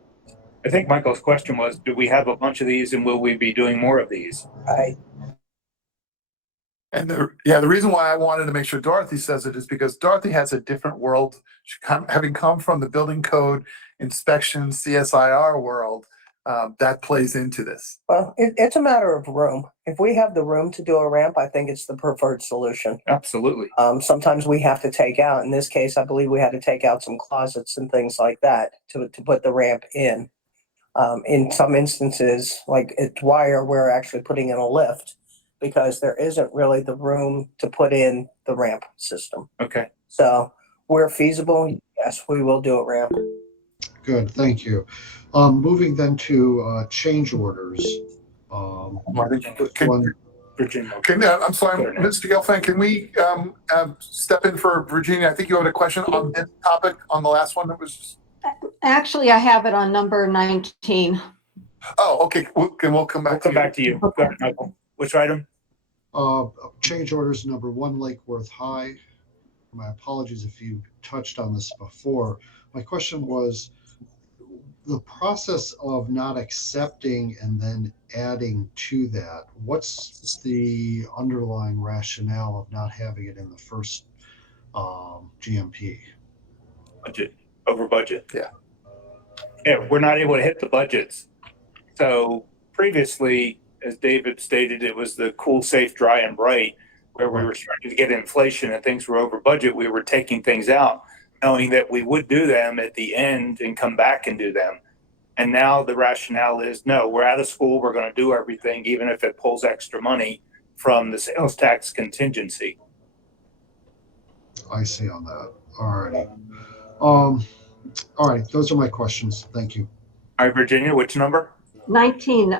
I think Michael's question was, do we have a bunch of these and will we be doing more of these? Right. And the reason why I wanted to make sure Dorothy says it is because Dorothy has a different world. Having come from the building code inspection CSIR world, that plays into this. Well, it's a matter of room. If we have the room to do a ramp, I think it's the preferred solution. Absolutely. Sometimes we have to take out, in this case, I believe we had to take out some closets and things like that to put the ramp in. In some instances, like at Dwyer, we're actually putting in a lift because there isn't really the room to put in the ramp system. Okay. So where feasible, yes, we will do a ramp. Good, thank you. Moving then to change orders. Virginia. I'm sorry, Mr. Gelfand, can we step in for Virginia? I think you had a question on this topic on the last one that was. Actually, I have it on number 19. Oh, okay. We'll come back. We'll come back to you. Go ahead, Michael. Which item? Change orders number 1, Lake Worth High. My apologies if you touched on this before. My question was the process of not accepting and then adding to that. What's the underlying rationale of not having it in the first GMP? Budget. Over budget. Yeah. Yeah, we're not able to hit the budgets. So previously, as David stated, it was the cool, safe, dry, and bright, where we were starting to get inflation and things were over budget. We were taking things out, knowing that we would do them at the end and come back and do them. And now the rationale is, no, we're out of school. We're going to do everything, even if it pulls extra money from the sales tax contingency. I see on that. All right. Those are my questions. Thank you. All right, Virginia, which number? 19,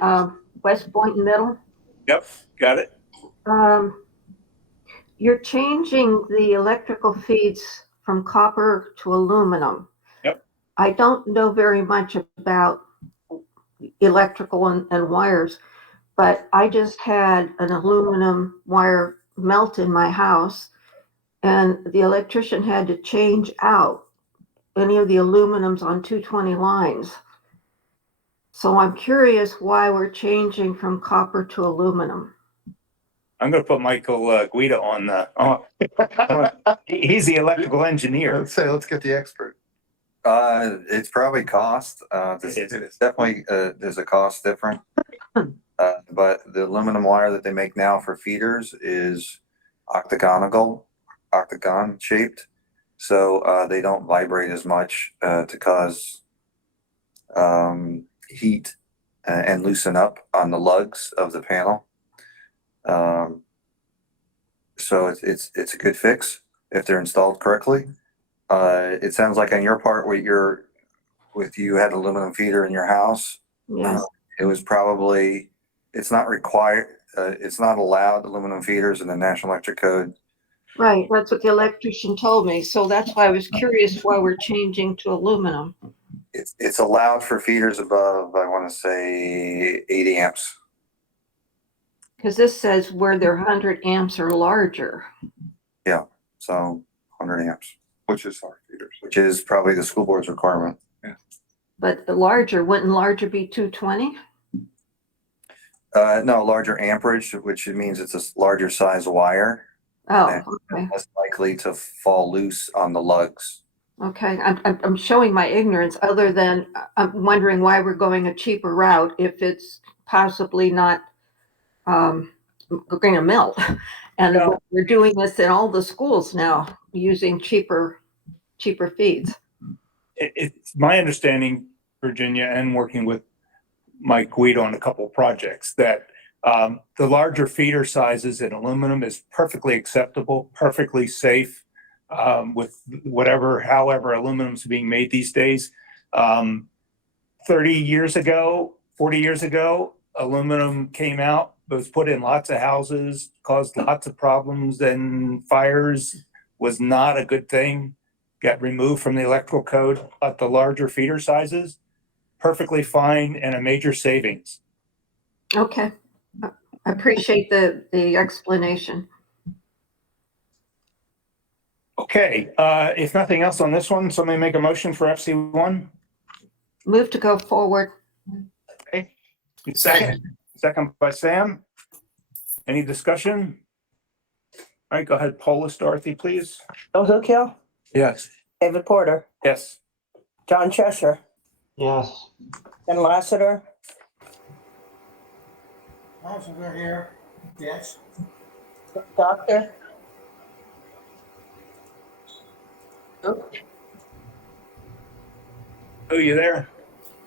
West Point Middle. Yep, got it. You're changing the electrical feeds from copper to aluminum. Yep. I don't know very much about electrical and wires, but I just had an aluminum wire melt in my house, and the electrician had to change out any of the aluminums on 220 lines. So I'm curious why we're changing from copper to aluminum. I'm going to put Michael Guida on he's the electrical engineer. Let's get the expert. It's probably cost. It's definitely there's a cost difference. But the aluminum wire that they make now for feeders is octagon shaped, so they don't vibrate as much to cause heat and loosen up on the lugs of the panel. So it's a good fix if they're installed correctly. It sounds like on your part, you had aluminum feeder in your house. Yes. It was probably, it's not required, it's not allowed, aluminum feeders in the National Electric Code. Right, that's what the electrician told me. So that's why I was curious why we're changing to aluminum. It's allowed for feeders above, I want to say 8 amps. Because this says where they're 100 amps or larger. So 100 amps, Which is our feeders. which is probably the school board's requirement. But the larger, wouldn't larger be 220? No, larger amperage, which means it's a larger size wire, Oh, okay. less likely to fall loose on the lugs. Okay, I'm showing my ignorance, other than I'm wondering why we're going a cheaper route if it's possibly not going to melt. And No. we're doing this in all the schools now, using cheaper feeds. It's my understanding, Virginia, and working with Mike Guido on a couple of projects, that the larger feeder sizes in aluminum is perfectly acceptable, perfectly safe with however aluminum's being made these days. 30 years ago, 40 years ago, aluminum came out, was put in lots of houses, caused lots of problems and fires, was not a good thing. Got removed from the electrical code, but the larger feeder sizes, perfectly fine and a major savings. Okay, I appreciate the explanation. Okay, if nothing else on this one, somebody make a motion for FC1. Move to go forward. Okay. Second by Sam. Any discussion? All right, go ahead, poll us, Dorothy, please. Bill Hookhill, Yes. David Porter, Yes. John Cheshire, Yes. Ken Lassiter, Lassiter here. Yes. Doctor. Oh, you there?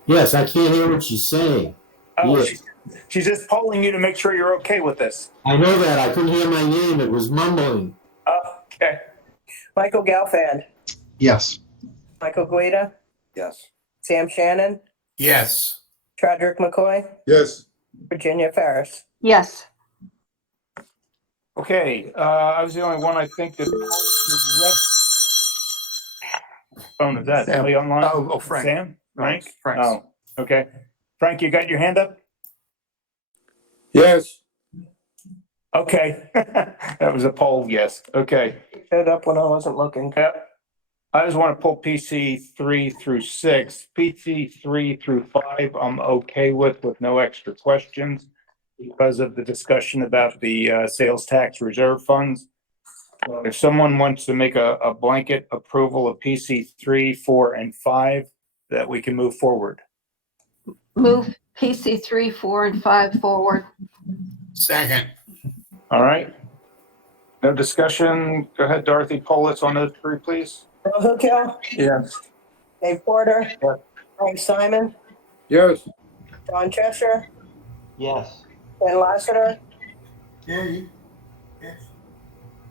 Yes, I can't hear what she's saying. Oh, Yes. she's just polling you to make sure you're okay with this. I know that. I couldn't hear my name. It was mumbling. Okay. Michael Gelfand, Yes. Michael Guida, Yes. Sam Shannon, Yes. Trederick McCoy, Yes. Virginia Ferris. Yes. Okay, I was the only one, I think, that. Phone is that? Sam. Somebody online? Oh, Frank. Sam? No, Frank? it's Frank's. Oh, okay. Frank, you got your hand up? Yes. Okay. That was a poll, yes. Okay. Showed up when I wasn't looking. Yep. I just want to pull PC 3 through 6. PC 3 through 5, I'm okay with no extra questions because of the discussion about the sales tax reserve funds. If someone wants to make a blanket approval of PC 3, 4, and 5, that we can move forward. Move PC 3, 4, and 5 forward. Second. All right. No discussion. Go ahead, Dorothy, poll us on those 3, please. Bill Hookhill, Yes. Dave Porter, Yes. Frank Simon, Yes. John Cheshire, Yes. Ken Lassiter, Yes.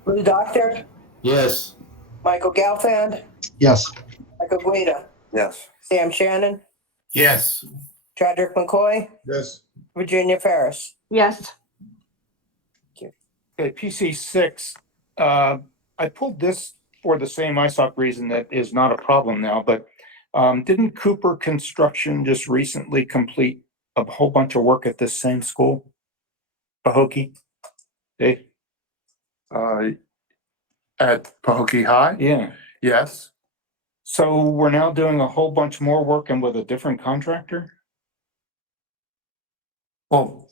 Lou Doctor, Yes. Michael Gelfand, Yes. Michael Guida, Yes. Sam Shannon, Yes. Trederick McCoy, Yes. Virginia Ferris. Yes. Okay, PC 6, I pulled this for the same ISOC reason that is not a problem now, but didn't Cooper Construction just recently complete a whole bunch of work at this same school? Pahokee? Dave? At Pahokee High? Yeah. Yes. So we're now doing a whole bunch more work and with a different contractor? Well,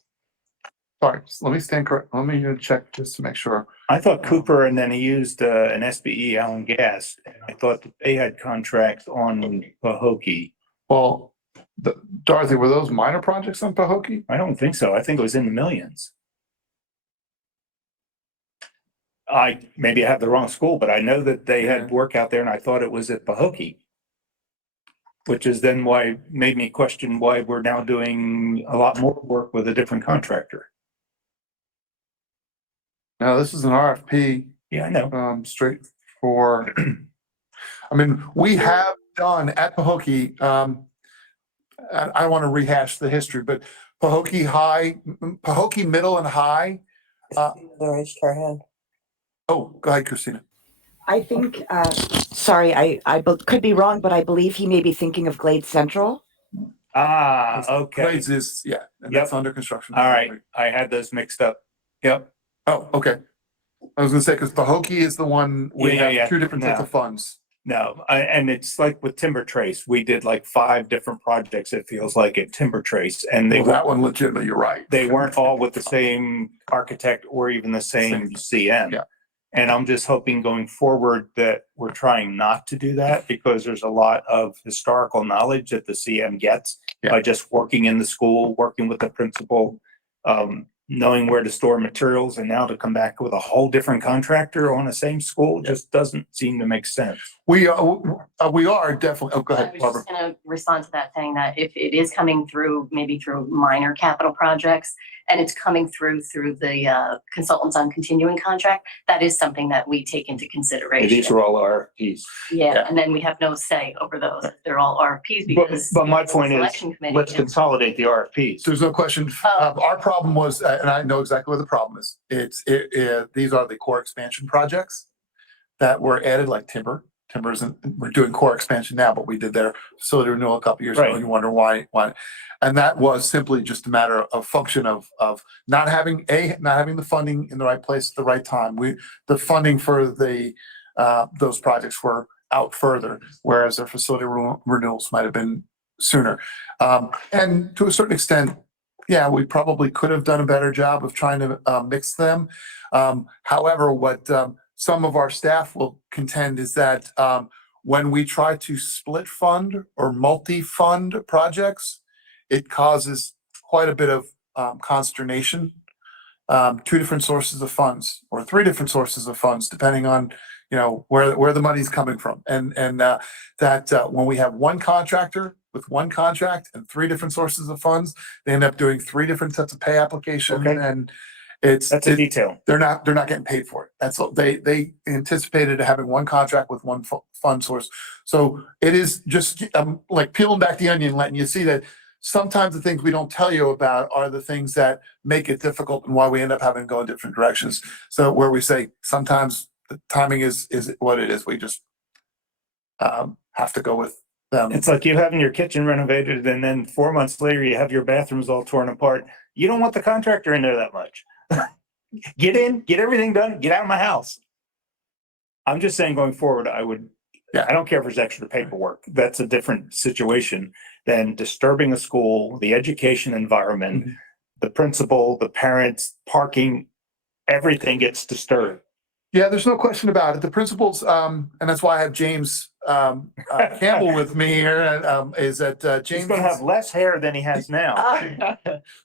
sorry, let me stand correct. Let me check just to make sure. I thought Cooper and then he used an SBE Allen Gas. And I thought that they had contracts on Pahokee. Well, Dorothy, were those minor projects on Pahokee? I don't think so. I think it was in the millions. Maybe I have the wrong school, but I know that they had work out there and I thought it was at Pahokee. Which is then why made me question why we're now doing a lot more work with a different contractor. Now, this is an RFP, Yeah, I know. straight for, I mean, we have done at Pahokee, I don't want to rehash the history, but Pahokee High, Pahokee Middle and High. The raised her hand. Oh, go ahead, Christina. I think, sorry, I could be wrong, but I believe he may be thinking of Glade Central. Ah, okay. Glades is, yeah, and that's under construction. All right. I had those mixed up. Yep. Oh, okay. I was gonna say, because Pahokee is the one, we Yeah, have two different sets no. of funds. No, and it's like with Timber Trace, we did like 5 different projects, it feels like at Timber Trace, and Well, that one legitimately, you're right. they weren't all with the same architect or even the same CM. Yeah. And I'm just hoping going forward that we're trying not to do that, because there's a lot of historical knowledge that the CM gets by just working in the school, working with the principal, knowing where to store materials, and now to come back with a whole different contractor on the same school just doesn't seem to make sense. We are definitely, oh, go I ahead, was Barbara. just gonna respond to that, saying that if it is coming through, maybe through minor capital projects, and it's coming through the consultants on continuing contract, that is something that we take into consideration. These are all RFPs. Yeah, and then we have no say over those. They're all RFPs because. But my the point is, selection committee let's is- consolidate the RFPs. There's no question. Our problem was, and I know exactly what the problem is. These are the core expansion projects that were added, like timber. Timber isn't, we're doing core expansion now, but we did their facility renewal a couple years ago, and you wonder why. And that was simply just a matter of function of not having the funding in the right place at the right time. The funding for those projects were out further, whereas their facility renewals might have been sooner. And to a certain extent, yeah, we probably could have done a better job of trying to mix them. However, what some of our staff will contend is that when we try to split fund or multi-fund projects, it causes quite a bit of consternation. 2 different sources of funds or 3 different sources of funds, depending on where the money's coming from, and that when we have one contractor with one contract and 3 different sources of funds, they end up doing 3 different sets of pay applications, and that's a detail. They're not getting paid for it. That's all. They anticipated having one contract with one fund source. So it is just like peeling back the onion, letting you see that sometimes the things we don't tell you about are the things that make it difficult and why we end up having to go in different directions. So where we say sometimes the timing is what it is. We just have to go with them. It's like you having your kitchen renovated and then 4 months later you have your bathrooms all torn apart. You don't want the contractor in there that much. Get in, get everything done, get out of my house. I'm just saying going forward, I don't care if there's extra paperwork. That's a different situation than disturbing a school, the education environment, the principal, the parents, parking, everything gets disturbed. Yeah, there's no question about it. The principals, and that's why I have James Campbell with me here, is that James He's going to have less hair than he has now.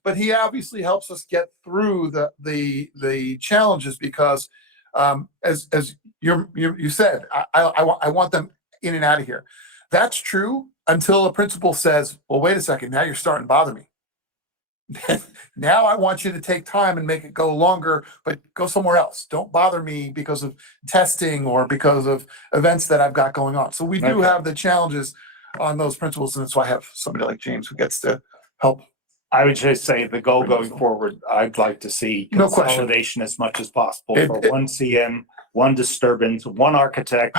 But he obviously helps us get through the challenges because, as you said, I want them in and out of here. That's true until a principal says, "Well, wait a second. Now you're starting to bother me. Now I want you to take time and make it go longer, but go somewhere else. Don't bother me because of testing or because of events that I've got going on." So we do have the challenges on those principles, and that's why I have somebody like James who gets to help. I would just say the goal going forward, I'd like to see No question. consolidation as much as possible for one CM, one disturbance, one architect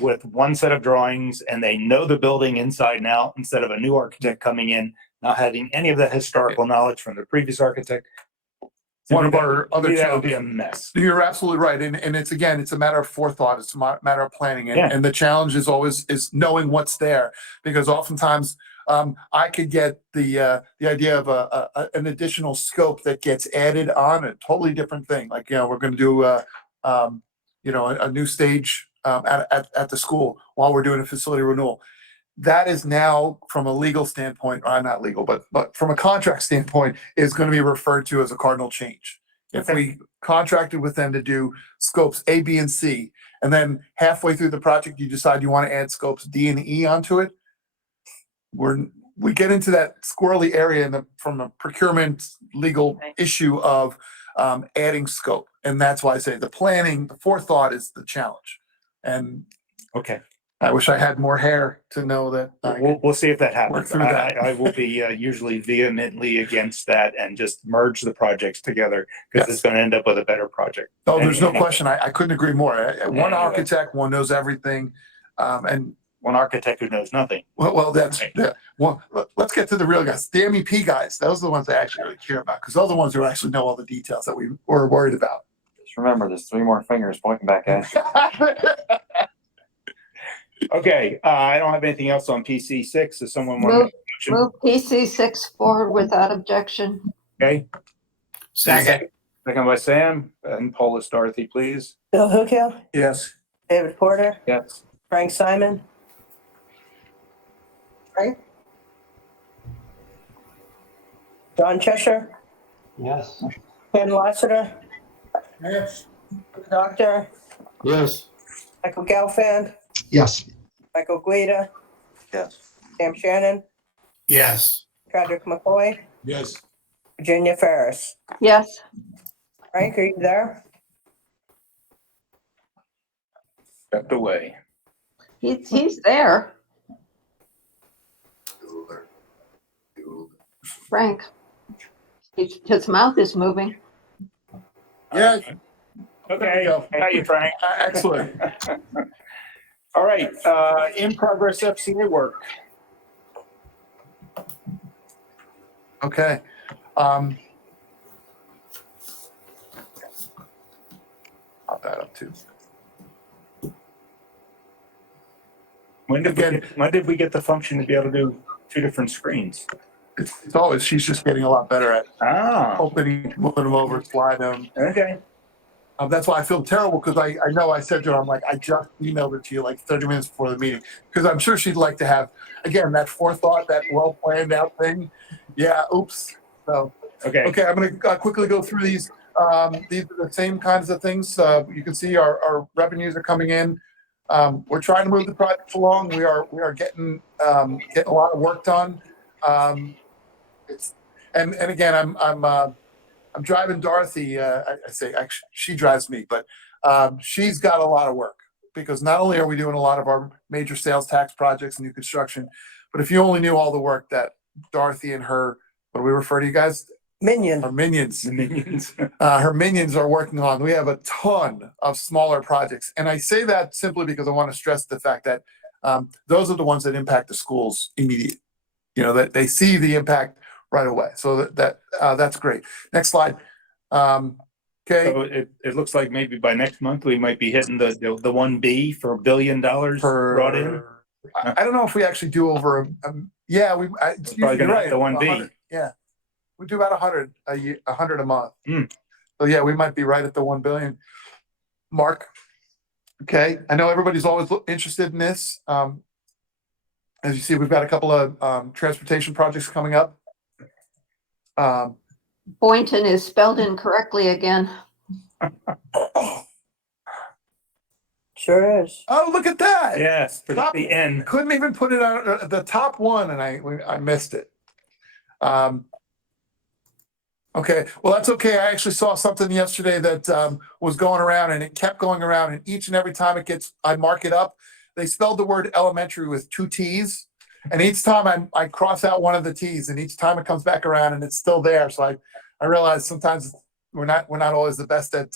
with one set of drawings, and they know the building inside and out instead of a new architect coming in, not having any of the historical knowledge from the previous architect. One of our other that would be challenges. a mess. You're absolutely right. And it's a matter of forethought. It's a matter of planning. And the challenge is always knowing what's there, because oftentimes I could get the idea of an additional scope that gets added on a totally different thing. Like, we're going to do a new stage at the school while we're doing a facility renewal. That is now, from a legal standpoint, not legal, but from a contract standpoint, is going to be referred to as a cardinal change. If we contracted with them to do scopes A, B, and C, and then halfway through the project, you decide you want to add scopes D and E onto it, we get into that squirrely area from a procurement legal issue of adding scope. And that's why I say the planning, the forethought is the challenge. And I wish I had more hair to know that. We'll see if that happens. Work through that. I will be usually vehemently against that and just merge the projects together, because it's going to end up with a better project. Oh, there's no question. I couldn't agree more. One architect, one knows everything. And one architect who knows nothing. Well, that's, yeah. Well, let's get to the real guys, the MEP guys. Those are the ones I actually really care about, because those are the ones who actually know all the details that we were worried about. Just remember, there's 3 more fingers pointing back at you. Okay, I don't have anything else on PC 6. Does someone want to make a motion? Move PC 6 forward without objection. Okay, Second. second by Sam, and Paulus Dorothy, please. Bill Hookhill, Yes. David Porter, Yes. Frank Simon. Frank? John Cheshire, Yes. Ken Lassiter, Yes. Doctor, Yes. Michael Gelfand, Yes. Michael Guida, Yes. Sam Shannon, Yes. Patrick McCoy, Yes. Virginia Ferris. Yes, Frank, are you there? Stepped away. he's there. Frank. His mouth is moving. Yeah. Okay, how you, Frank? Excellent. All right, in progress FCA work. Okay. Pop that up too. When did we get the function to be able to do 2 different screens? It's always, she's just getting a lot better at Ah, opening, moving them over, slide them. okay. That's why I feel terrible, because I know I said to her, I'm like, I just emailed it to you like 30 minutes before the meeting, because I'm sure she'd like to have, again, that forethought, that well planned out thing. Yeah, oops. So, Okay. okay, I'm going to quickly go through these. These are the same kinds of things. You can see our revenues are coming in. We're trying to move the project along. We are getting a lot of work done. And again, I'm driving Dorothy. I say actually she drives me, but she's got a lot of work, because not only are we doing a lot of our major sales tax projects and new construction, but if you only knew all the work that Dorothy and her, what do we refer to you guys? Minion. Our minions. The minions. Her minions are working on. We have a ton of smaller projects. And I say that simply because I want to stress the fact that those are the ones that impact the schools immediately. That they see the impact right away. So that's great. Next slide. Okay. So it looks like maybe by next month, we might be hitting the 1B for $1 billion brought in. I don't know if we actually do over, yeah, it's Probably usually gonna right. hit the 1B. 100, yeah. We do about 100 a year, 100 a month. Mm. So yeah, we might be right at the 1 billion mark. Okay, I know everybody's always interested in this. As you see, we've got a couple of transportation projects coming up. Boynton is spelled incorrectly again. Sure is. Oh, look at that. Yes, forgot the N. Couldn't even put it on the top one, and I missed it. Okay, well, that's okay. I actually saw something yesterday that was going around, and it kept going around, and each and every time I mark it up, they spelled the word elementary with 2 T's, and each time I cross out one of the T's, and each time it comes back around and it's still there. So I realize sometimes we're not always the best at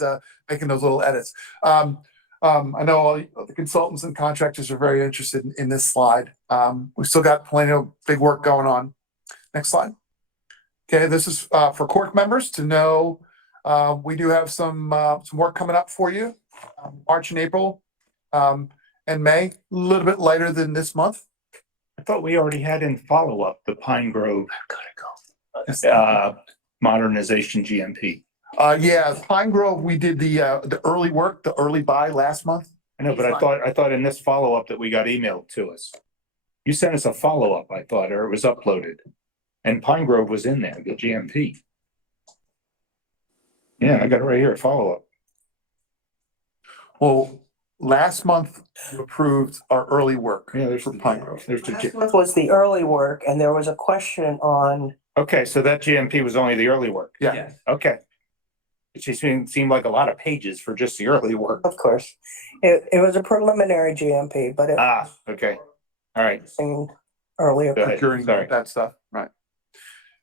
making those little edits. I know all the consultants and contractors are very interested in this slide. We've still got plenty of big work going on. Next slide. Okay, this is for CORC members to know. We do have some work coming up for you, March and April and May, a little bit later than this month. I thought we already had in follow-up the Pine Grove modernization GMP. Yeah, Pine Grove, we did the early work, the early buy last month. I know, but I thought in this follow-up that we got emailed to us. You sent us a follow-up, I thought, or it was uploaded. And Pine Grove was in there, the GMP. Yeah, I got it right here, follow-up. Well, last month you approved our early work. Yeah, there's for Pine Grove. There's the Last month was the early work, and there was a question on. Okay, so that GMP was only the early work. Yeah. Okay. It just seemed like a lot of pages for just the early work. Of course, it was a preliminary GMP, but it. Okay. All right. Earlier. Go ahead. Procuring Sorry. that stuff, right?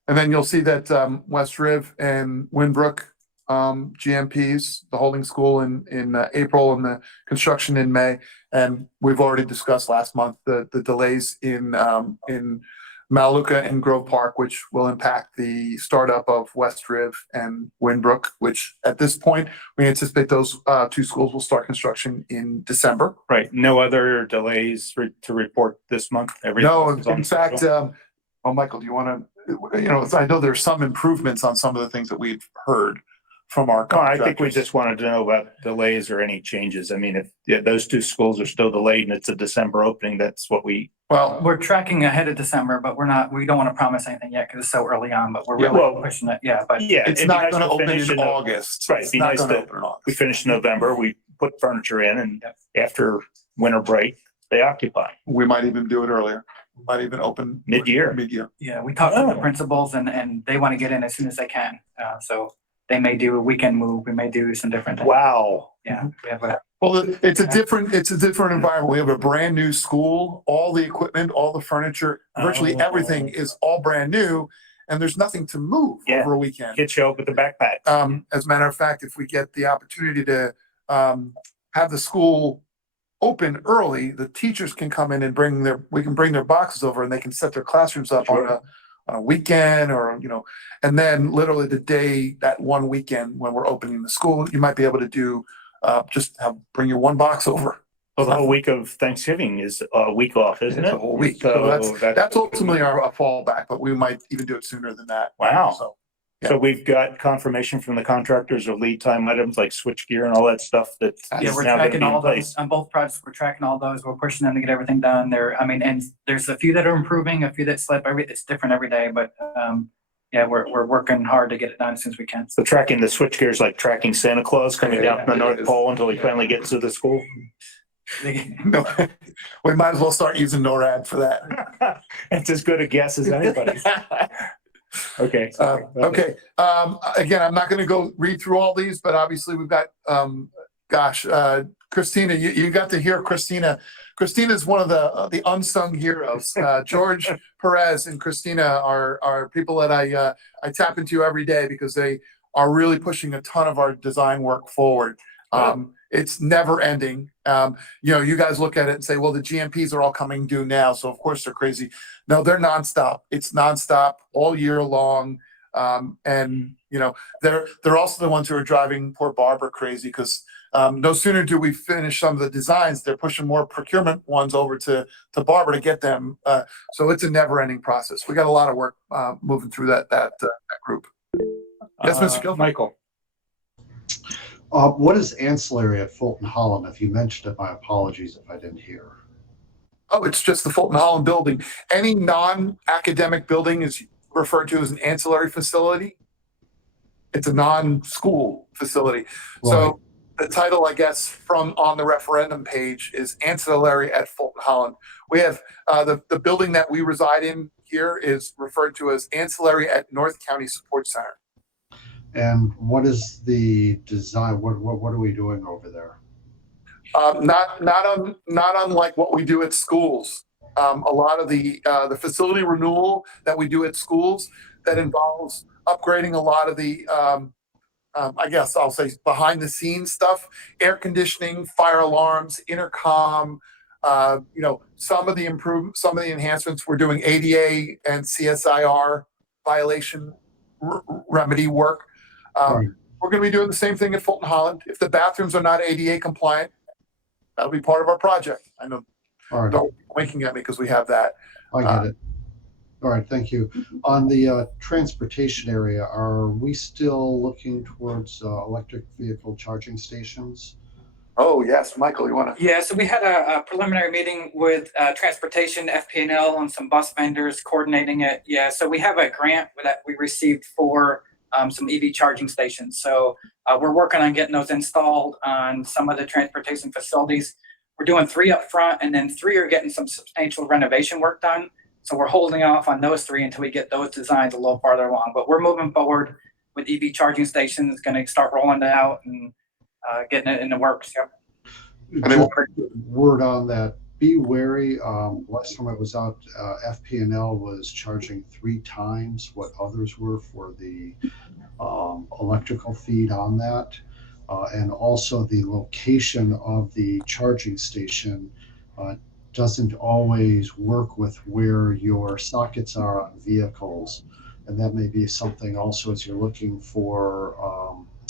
And then you'll see that West Riv and Winbrook GMPs, the holding school in April and the construction in May. And we've already discussed last month the delays in Malaluka and Grove Park, which will impact the startup of West Riv and Winbrook, which at this point, we anticipate those two schools will start construction in December. Right. No other delays to report this month? No, Everything's on in fact, schedule? Michael, do you want to, I know there's some improvements on some of the things that we've heard from our No, I contractors. think we just wanted to know about delays or any changes. I mean, if those two schools are still delayed and it's a December opening, that's what Well, We're tracking ahead of December, but we don't want to promise anything yet because it's so early on, but we're Yeah, really well, pushing it. Yeah, but yeah. it's it'd be not nice going to open finish in the- August. Right, It's be not nice going to to- open in August. We finished November, we put furniture in and Yep. after winter break, they occupy. We might even do it earlier. We might even open Mid-year. Mid-year. yeah, we talked to the Oh. principals and they want to get in as soon as they can. So they may do a weekend move. We may do some different things. Wow. Yeah, we have a, Well, it's a different environment. We have a brand new school, all the equipment, all the furniture, virtually Oh. everything is all brand new. And there's nothing to move Yeah. over a weekend. Kids show up with the backpack. As a matter of fact, if we get the opportunity to have the school open early, the teachers can come in and we can bring their boxes over and they can set their classrooms up on a weekend or, and then literally that one weekend when we're opening the school, you might be able to do, bring your one box over. Well, the whole week of Thanksgiving is a week off, isn't It's it? a whole week. So So that's ultimately our fallback, but we might even do it sooner than that. Wow. So. So we've got confirmation from the contractors of lead time items like switchgear and all that stuff that yeah, is we're now going to tracking be in all place. those on both projects. We're tracking all those. We're pushing them to get everything done there. I mean, and there's a few that are improving, a few that slip. It's different every day, but yeah, we're working hard to get it done as soon as we can. So tracking the switchgear is like tracking Santa Claus coming down from the Yeah, it North is. Pole until he finally gets to the school. No, we might as well start using NORAD for that. It's as good a guess as anybody. Okay. Okay. Again, I'm not going to go read through all these, but obviously we've got, Christina, you got to hear Christina. Christina is one of the unsung heroes. George Perez and Christina are people that I tap into every day because they are really pushing a ton of our design work forward. It's never ending. You guys look at it and say, well, the GMPs are all coming due now. So of course they're crazy. No, they're nonstop. It's nonstop all year long. And they're also the ones who are driving poor Barbara crazy because no sooner do we finish some of the designs, they're pushing more procurement ones over to Barbara to get them. So it's a never ending process. We got a lot of work moving through that group. Yes, Mr. Gilbert. Michael. What is ancillary at Fulton Holland? If you mentioned it, my apologies if I didn't hear. Oh, it's just the Fulton Holland building. Any non-academic building is referred to as an ancillary facility. It's a non-school facility. So the title, I guess, from on the referendum page is ancillary at Fulton Holland. We have the building that we reside in here is referred to as ancillary at North County Support Center. And what is the design? What are we doing over there? Not unlike what we do at schools. A lot of the facility renewal that we do at schools that involves upgrading a lot of the I guess I'll say behind the scenes stuff, air conditioning, fire alarms, intercom, some of the enhancements we're doing ADA and CSIR violation remedy work. Right. We're going to be doing the same thing at Fulton Holland. If the bathrooms are not ADA compliant, that'll be part of our project. I know. All right. Don't be winking at me because we have that. I get it. All right, thank you. On the transportation area, are we still looking towards electric vehicle charging stations? Oh, yes. Michael, you want to? Yeah, so we had a preliminary meeting with transportation, FP&L, and some bus vendors coordinating it. Yeah, so we have a grant that we received for some EV charging stations. So we're working on getting those installed on some of the transportation facilities. We're doing 3 up front, and then 3 are getting some substantial renovation work done. So we're holding off on those 3 until we get those designs a little farther along. But we're moving forward with EV charging stations, going to start rolling it out and getting it in the works. Yep. Just word on that. Be wary. Last time I was out, FP&L was charging 3 times what others were for the electrical feed on that. And also the location of the charging station doesn't always work with where your sockets are on vehicles. And that may be something also as you're looking for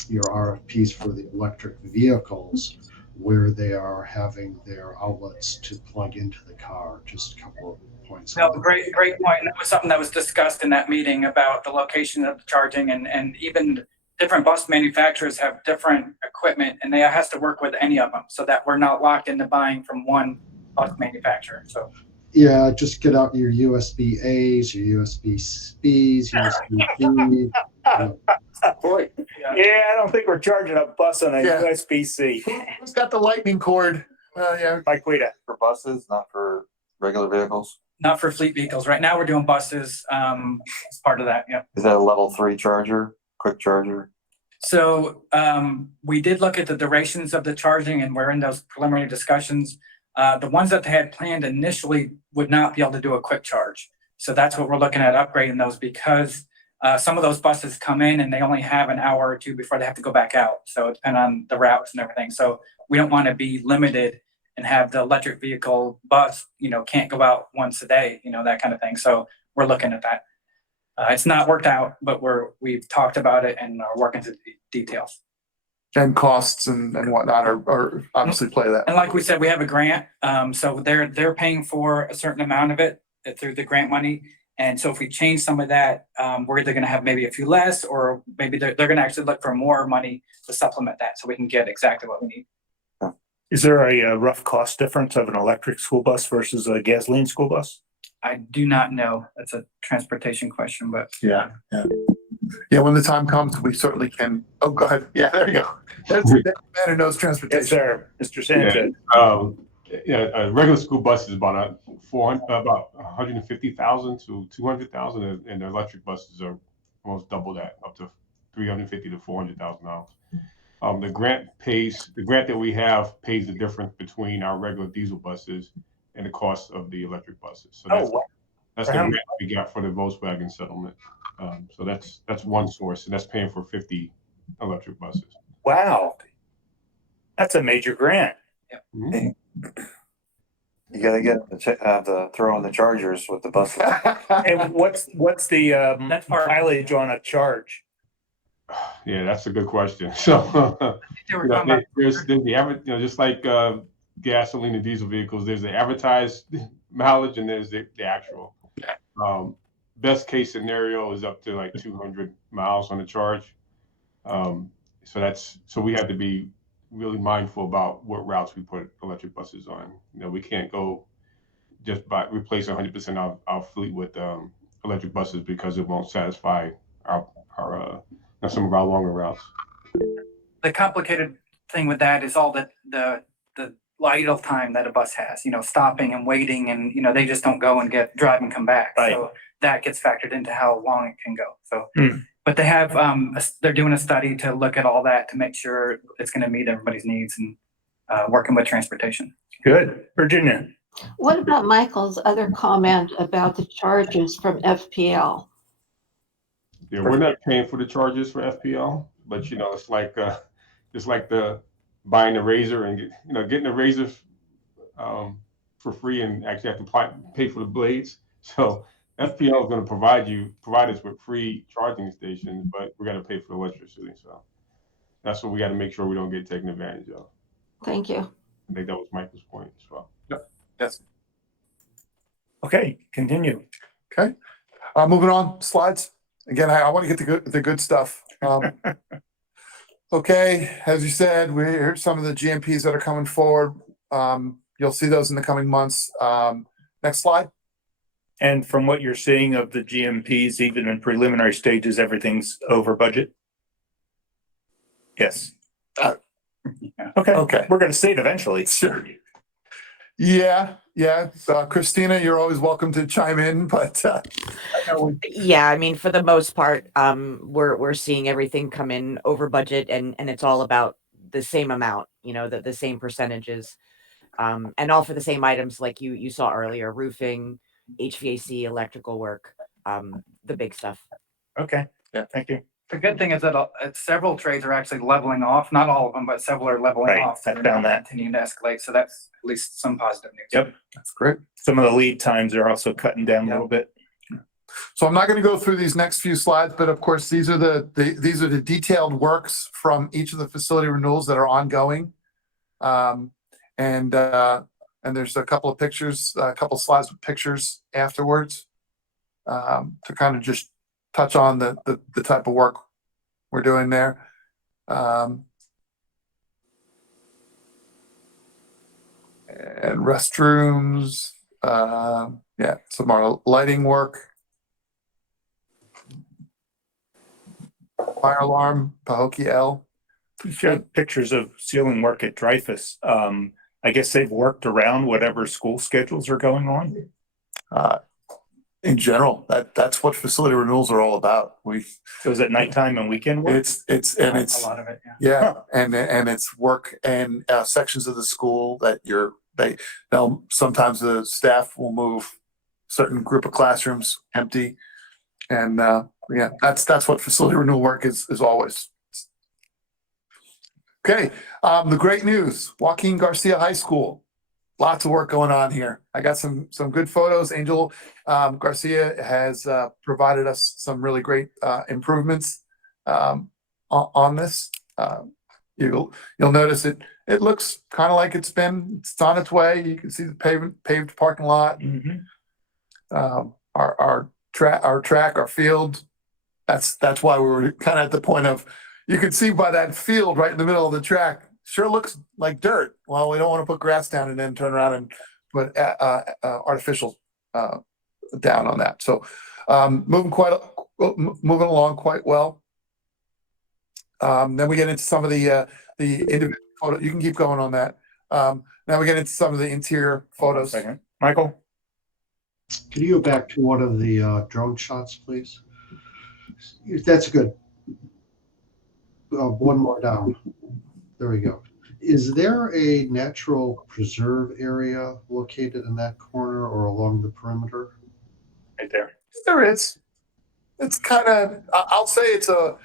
your RFPs for the electric vehicles, where they are having their outlets to plug into the car. Just a couple of points. No, great point. And that was something that was discussed in that meeting about the location of the charging, and even different bus manufacturers have different equipment, and they has to work with any of them so that we're not locked into buying from one bus manufacturer. So yeah, just get out your USB A's, your USB B's, USB B. Boy, yeah, I don't think we're charging a bus on a Yeah. USB-C. Who's got the lightning cord? Yeah. Mike Guida. For buses, not for regular vehicles? not for fleet vehicles. Right now, we're doing buses as part of that. Yeah. Is that a level 3 charger, quick charger? So we did look at the durations of the charging, and we're in those preliminary discussions. The ones that they had planned initially would not be able to do a quick charge. So that's what we're looking at upgrading those, because some of those buses come in and they only have an hour or two before they have to go back out. So it depends on the routes and everything. So we don't want to be limited and have the electric vehicle bus, can't go out once a day, that kind of thing. So we're looking at that. It's not worked out, but we've talked about it and are working through the details. And costs and whatnot are obviously play that. And like we said, we have a grant, so they're paying for a certain amount of it through the grant money. And so if we change some of that, we're either going to have maybe a few less, or maybe they're going to actually look for more money to supplement that, so we can get exactly what we need. Is there a rough cost difference of an electric school bus versus a gasoline school bus? I do not know. That's a transportation question, but Yeah. When the time comes, we certainly can. Oh, go ahead. Yeah, there you go. That's the man who knows transportation. Yes, sir. Mr. Sanchez. A regular school bus is about about 150,000 to 200,000, and the electric buses are almost double that, up to 350 to $400,000. The grant that we have pays the difference between our regular diesel buses and the cost of the electric buses. So that's the grant we got for the Volkswagen settlement. So that's one source, and that's paying for 50 electric buses. Wow, that's a major grant. Yep. Mm-hmm. You gotta get the throw in the chargers with the buses. And what's the mileage on a charge? Yeah, that's a good question. So there's the average, just like gasoline and diesel vehicles, there's the advertised mileage and there's the actual. Best case scenario is up to like 200 miles on a charge. So we have to be really mindful about what routes we put electric buses on. We can't go just by replace 100% of our fleet with electric buses, because it won't satisfy our some of our longer routes. the complicated thing with that is all the idle time that a bus has, stopping and waiting, and they just don't go and drive and come back. Right. So that gets factored into how long it can go. So, but they have they're doing a study to look at all that to make sure it's going to meet everybody's needs, and working with transportation. Good. Virginia. What about Michael's other comment about the charges from FPL? Yeah, we're not paying for the charges for FPL, but it's like the buying a razor and getting a razor for free, and actually have to pay for the blades. So FPL is going to provide us with free charging stations, but we got to pay for the electricity. So that's what we got to make sure we don't get taken advantage of. Thank you. I think that was Michael's point as well. Yep. Yes. Okay, continue. Okay. Moving on, slides. Again, I want to get the good stuff. Okay, as you said, here's some of the GMPs that are coming forward. You'll see those in the coming months. Next slide. And from what you're seeing of the GMPs, even in preliminary stages, everything's over budget? Yes. Okay. We're going to see it eventually. Sure. Yeah. Christina, you're always welcome to chime in, but yeah, I mean, for the most part, we're seeing everything come in over budget, and it's all about the same amount, the same percentages, and all for the same items like you saw earlier: roofing, HVAC, electrical work, the big stuff. Okay. Yeah. Thank you. The good thing is that several trades are actually leveling off, not all of them, but several are leveling Right, off. I They're found not that. continuing to escalate, so that's at least some positive news. Yep. That's great. Some of the lead times are also cutting down a little bit. So I'm not going to go through these next few slides, but of course, these are the detailed works from each of the facility renewals that are ongoing. And there's a couple of pictures, a couple of slides with pictures afterwards, to kind of just touch on the type of work we're doing there. And restrooms, yeah, some more lighting work. Fire alarm, Pahokee L. You showed pictures of ceiling work at Dreyfus. I guess they've worked around whatever school schedules are going on. In general, that's what facility renewals are all about. So is it nighttime and weekend work? It's A lot of it, yeah. yeah, and it's work and sections of the school that they'll sometimes the staff will move certain group of classrooms empty, and yeah, that's what facility renewal work is always. Okay, the great news: Joaquin Garcia High School. Lots of work going on here. I got some good photos. Angel Garcia has provided us some really great improvements on this. You'll notice it looks kind of like it's on its way. You can see the paved parking lot. Our track, our field. That's why we were kind of at the point of, you can see by that field right in the middle of the track, sure looks like dirt. Well, we don't want to put grass down and then turn around and put artificial down on that. So moving along quite well. Then we get into some of the individual photo. You can keep going on that. Now we get into some of the interior photos. Michael, Can you go back to one of the drone shots, please? That's good. One more down. There we go. Is there a natural preserve area located in that corner or along the perimeter? right there. There is. It's kind of, I'll say it's a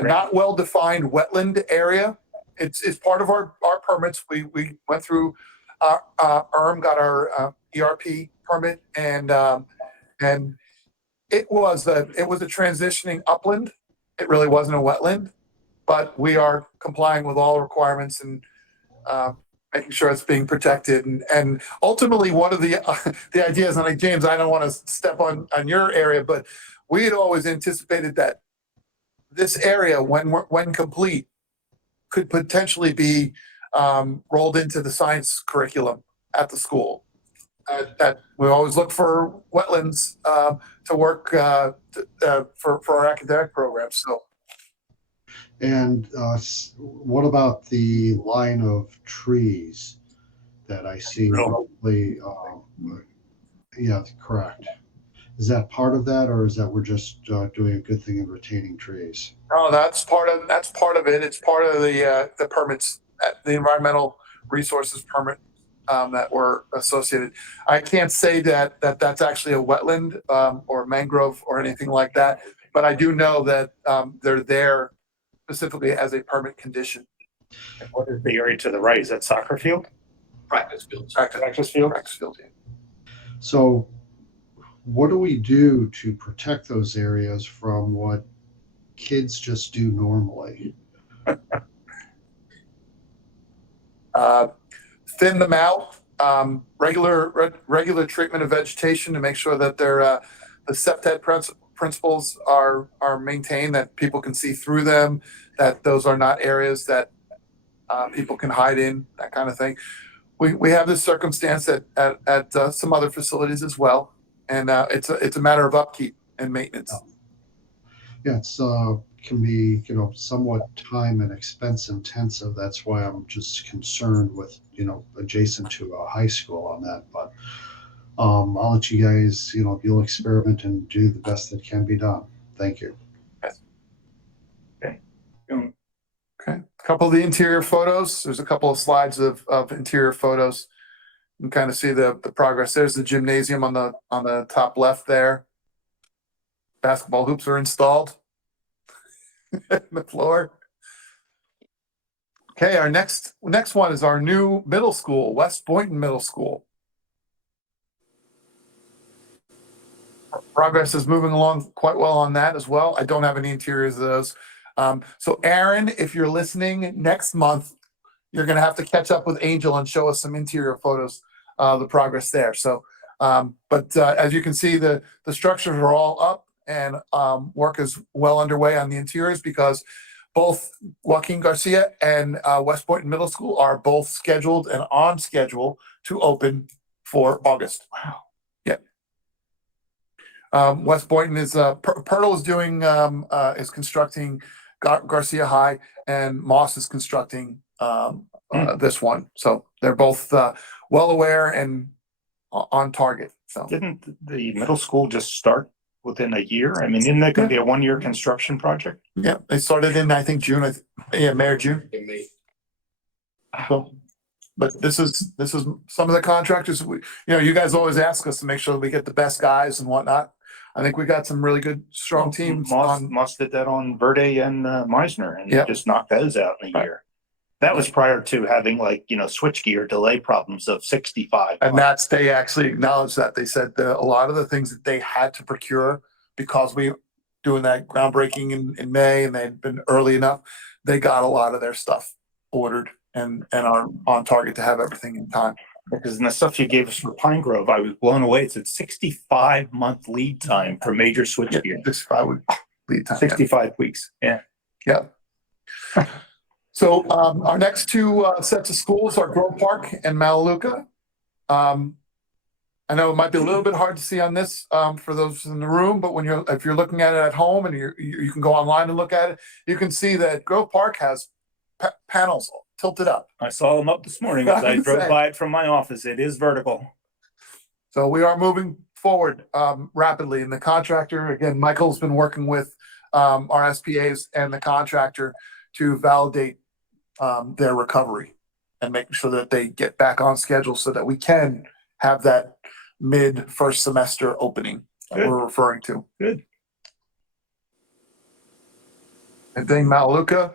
not well-defined wetland area. It's part of our permits. We went through got our ERP permit, and it was a transitioning upland. It really wasn't a wetland, but we are complying with all requirements and making sure it's being protected. And ultimately, one of the ideas, and like James, I don't want to step on your area, but we had always anticipated that this area, when complete, could potentially be rolled into the science curriculum at the school. That we always look for wetlands to work for our academic programs. So. And what about the line of trees that I see? Roughly, yeah, correct. Is that part of that, or is that we're just doing a good thing in retaining trees? Oh, that's part of it. It's part of the permits, the environmental resources permit that were associated. I can't say that that's actually a wetland or mangrove or anything like that, but I do know that they're there specifically as a permit condition. And what is the area to the right? Is that soccer field? Practice fields. Practice field? Practice field, yeah. So what do we do to protect those areas from what kids just do normally? Thin them out, regular treatment of vegetation to make sure that the septet principles are maintained, that people can see through them, that those are not areas that people can hide in, that kind of thing. We have this circumstance at some other facilities as well, and it's a matter of upkeep and maintenance. Yeah, it's can be somewhat time and expense intensive. That's why I'm just concerned with adjacent to a high school on that. But I'll let you guys you'll experiment and do the best that can be done. Thank you. Okay. Okay. A couple of the interior photos. There's a couple of slides of interior photos. You can kind of see the progress. There's the gymnasium on the top left there. Basketball hoops are installed. The floor. Okay, our next one is our new middle school, West Boynton Middle School. Progress is moving along quite well on that as well. I don't have any interiors of those. So Aaron, if you're listening next month, you're gonna have to catch up with Angel and show us some interior photos of the progress there. So, but as you can see, the structures are all up and work is well underway on the interiors because both Joaquin Garcia and West Boynton Middle School are both scheduled and on schedule to open for August. Wow. Yeah. West Boynton is Pirtle is doing is constructing Garcia High, and Moss is constructing this one. So they're both well aware and on target. So Didn't the middle school just start within a year? I mean, isn't that going to be a 1-year construction project? yeah, they started in I think June. Yeah, May or June. In May. So, but this is some of the contractors. You guys always ask us to make sure that we get the best guys and whatnot. I think we got some really good, strong teams. Moss did that on Verde and Meisner, and Yep. just knocked those out in a year. That was prior to having switchgear delay problems of 65. And they actually acknowledged that. They said that a lot of the things that they had to procure because we doing that groundbreaking in May and they'd been early enough, they got a lot of their stuff ordered and are on target to have everything in time. Because in the stuff you gave us for Pine Grove, I was blown away. It said 65-month lead time for major switchgear. 65-week lead time. 65 weeks. Yeah. Yeah. So our next two sets of schools are Grove Park and Malaluca. I know it might be a little bit hard to see on this for those in the room, but if you're looking at it at home and you can go online and look at it, you can see that Grove Park has panels tilted up. I saw them up this morning as I drove by it from my office. It is vertical. So we are moving forward rapidly. And the contractor, again, Michael's been working with our SPAs and the contractor to validate their recovery and making sure that they get back on schedule so that we can have that mid-first semester opening that we're referring to. Good. And then Malaluca,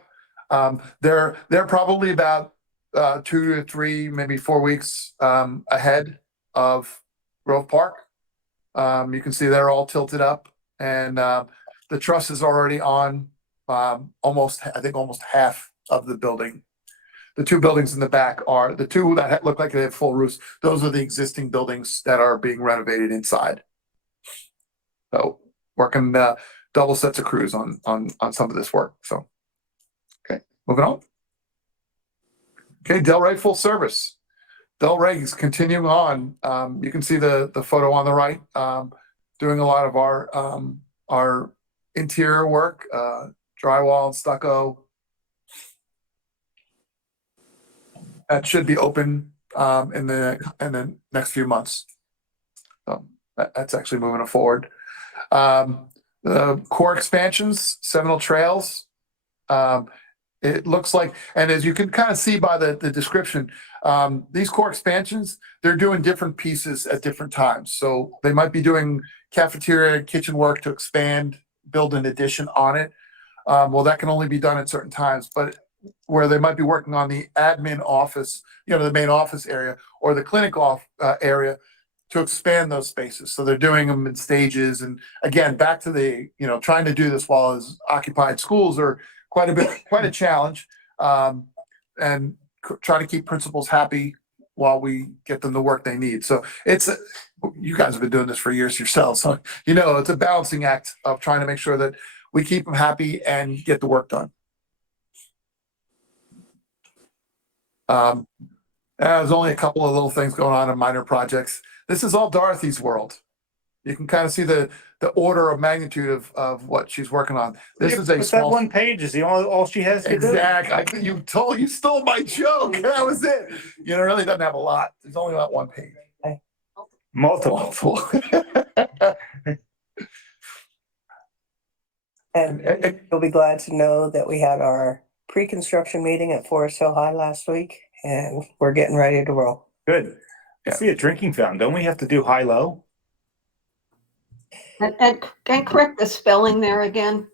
they're probably about 2 to 3, maybe 4 weeks ahead of Grove Park. You can see they're all tilted up, and the truss is already on almost half of the building. The two buildings in the back are the two that look like they have full roofs. Those are the existing buildings that are being renovated inside. So working double sets of crews on some of this work. So, okay, moving on. Okay, Delray Full Service. Delray is continuing on. You can see the photo on the right, doing a lot of our interior work, drywall and stucco. That should be open in the next few months. So that's actually moving it forward. The core expansions, Seminole Trails. It looks like, and as you can kind of see by the description, these core expansions, they're doing different pieces at different times. So they might be doing cafeteria and kitchen work to expand, build an addition on it. Well, that can only be done at certain times, but where they might be working on the admin office, the main office area or the clinic area to expand those spaces. So they're doing them in stages. And again, back to the, trying to do this while as occupied schools are quite a challenge. And try to keep principals happy while we get them the work they need. So you guys have been doing this for years yourselves. So, it's a balancing act of trying to make sure that we keep them happy and get the work done. There's only a couple of little things going on in minor projects. This is all Dorothy's world. You can kind of see the order of magnitude of what she's working on. This is a small. That one page is all she has to do. Exactly. You stole my joke. That was it. It really doesn't have a lot. There's only about one page. Multiple. And you'll be glad to know that we had our pre-construction meeting at Forest Hill High last week, and we're getting ready to roll. Good. I see a drinking fountain. Don't we have to do high-low? And correct the spelling there again.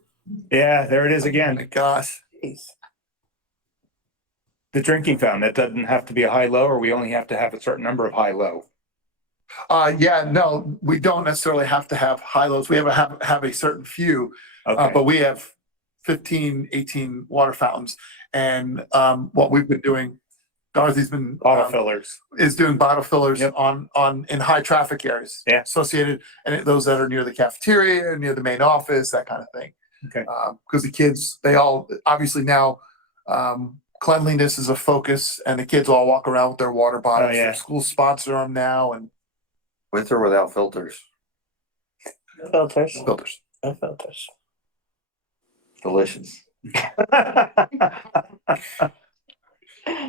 Yeah, there it is Oh my again. gosh. The drinking fountain, that doesn't have to be a high-low, or we only have to have a certain number of high-low. Yeah, no, we don't necessarily have to have high lows. We have a certain few, Okay, but we have 15, 18 water fountains. And what we've been doing, Dorothy's been bottle fillers. is doing bottle fillers Yep. on in high traffic areas. Yeah. Associated, and those that are near the cafeteria, near the main office, that kind of thing. Okay. Because the kids, they all obviously now cleanliness is a focus, and the kids all walk around with their water bottles. Oh, yeah. Their schools sponsor them now, and With or without filters, Filters. filters. No filters. delicious.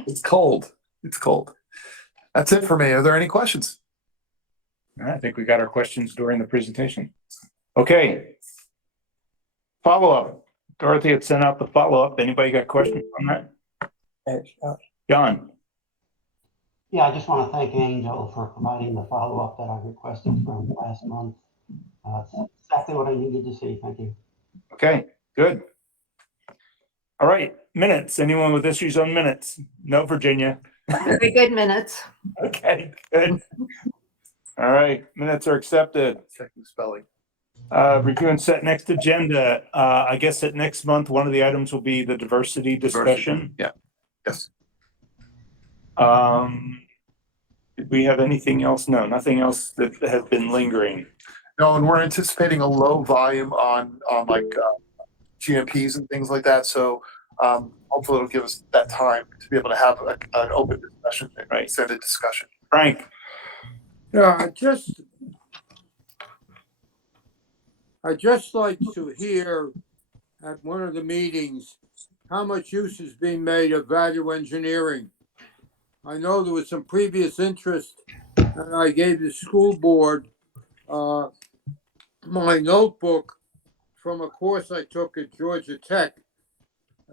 It's cold. It's cold. That's it for me. Are there any questions? I think we got our questions during the presentation. Okay. Follow-up. Dorothy had sent out the follow-up. Anybody got questions on that? John? Yeah, I just want to thank Angel for providing the follow-up that I requested from last month. It's exactly what I needed to see. Thank you. Okay, good. All right, minutes. Anyone with issues on minutes? No, Virginia. Very good minutes. Okay, good. All right, minutes are accepted. Checking spelling. Review and set next agenda. I guess at next month, one of the items will be the diversity discussion. Yeah. Yes. Did we have anything else? No, nothing else that has been lingering. No, and we're anticipating a low volume on like GMPs and things like that. So hopefully it'll give us that time to be able to have an open discussion, Right. extended discussion. Frank? Yeah, I just like to hear at one of the meetings how much use is being made of value engineering. I know there was some previous interest, and I gave the school board my notebook from a course I took at Georgia Tech,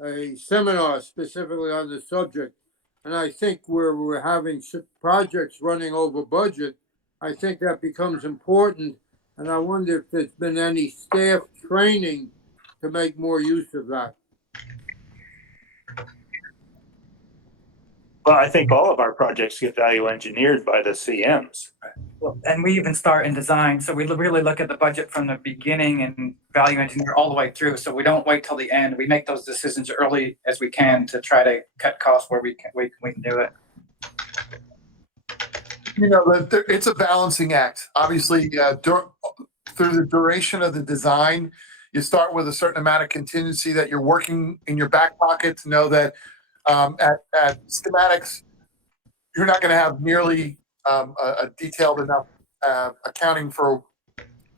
a seminar specifically on the subject. And I think where we're having projects running over budget, I think that becomes important. And I wonder if there's been any staff training to make more use of that. Well, I think all of our projects get value engineered by the CMs. Well, and we even start in design. So we really look at the budget from the beginning and value engineer all the way through. So we don't wait till the end. We make those decisions early as we can to try to cut costs where we can do it. You know, it's a balancing act. Obviously, through the duration of the design, you start with a certain amount of contingency that you're working in your back pocket to know that at schematics, you're not going to have nearly a detailed enough accounting for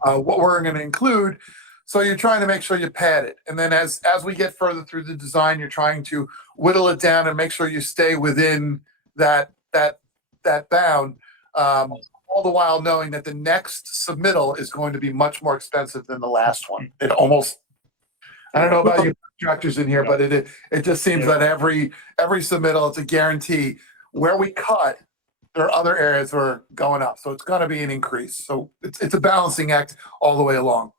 what we're going to include. So you're trying to make sure you pad it. And then as we get further through the design, you're trying to whittle it down and make sure you stay within that bound. All the while knowing that the next submittal is going to be much more expensive than the last one. It almost, I don't know about you contractors in here, but it just seems that every submittal, it's a guarantee. Where we cut, there are other areas that are going up. So it's going to be an increase. So it's a balancing act all the way along.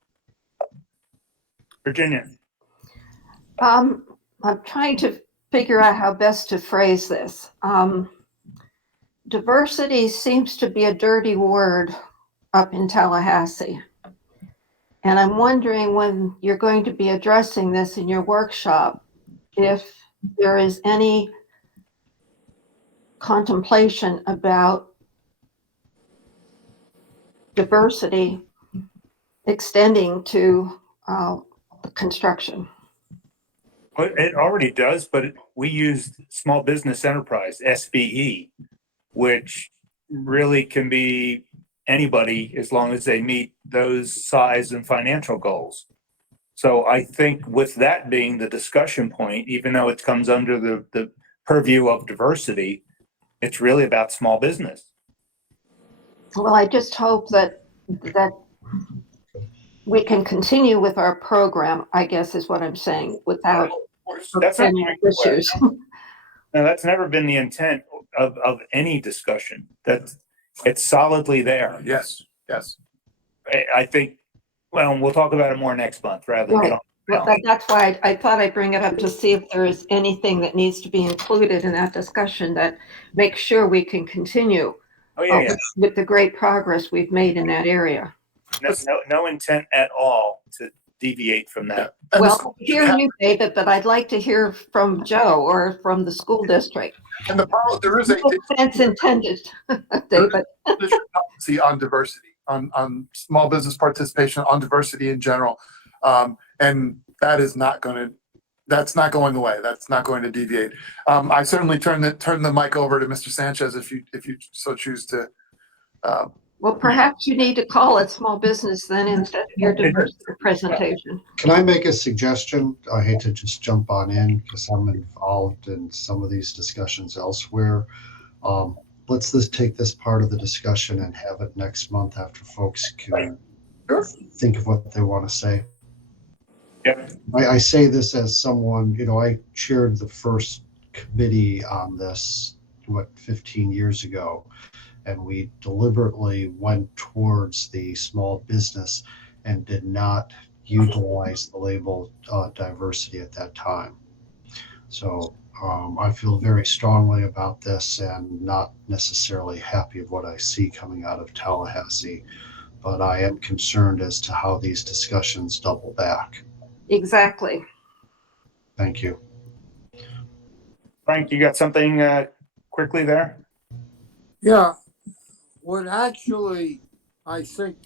Virginia? I'm trying to figure out how best to phrase this. Diversity seems to be a dirty word up in Tallahassee. And I'm wondering when you're going to be addressing this in your workshop, if there is any contemplation about diversity extending to construction. It already does, but we used small business enterprise, SBE, which really can be anybody as long as they meet those size and financial goals. So I think with that being the discussion point, even though it comes under the purview of diversity, it's really about small business. Well, I just hope that we can continue with our program, I guess is what I'm saying, without That's any issues. No, that's never been the intent of any discussion. That it's solidly there. Yes, yes. I think Well, we'll talk about it more next month rather than. Right. Well, that's why I thought I'd bring it up to see if there is anything that needs to be included in that discussion that makes sure we can continue Oh, yeah, yeah. with the great progress we've made in that area. No intent at all to deviate from that. Well, hear you, David, but I'd like to hear from Joe or from the school district. And there is a No offense intended, David. district policy on diversity, on small business participation, on diversity in general. And that's not going away. That's not going to deviate. I certainly turn the mic over to Mr. Sanchez if you so choose to. Well, perhaps you need to call it small business then instead of your diversity presentation. Can I make a suggestion? I hate to just jump on in because I'm involved in some of these discussions elsewhere. Let's just take this part of the discussion and have it next month after folks can think of what they want to say. Yep. I say this as someone, I chaired the first committee on this, 15 years ago. And we deliberately went towards the small business and did not utilize the label diversity at that time. So I feel very strongly about this and not necessarily happy of what I see coming out of Tallahassee, but I am concerned as to how these discussions double back. Exactly. Thank you. Frank, you got something quickly there? Yeah, what actually I think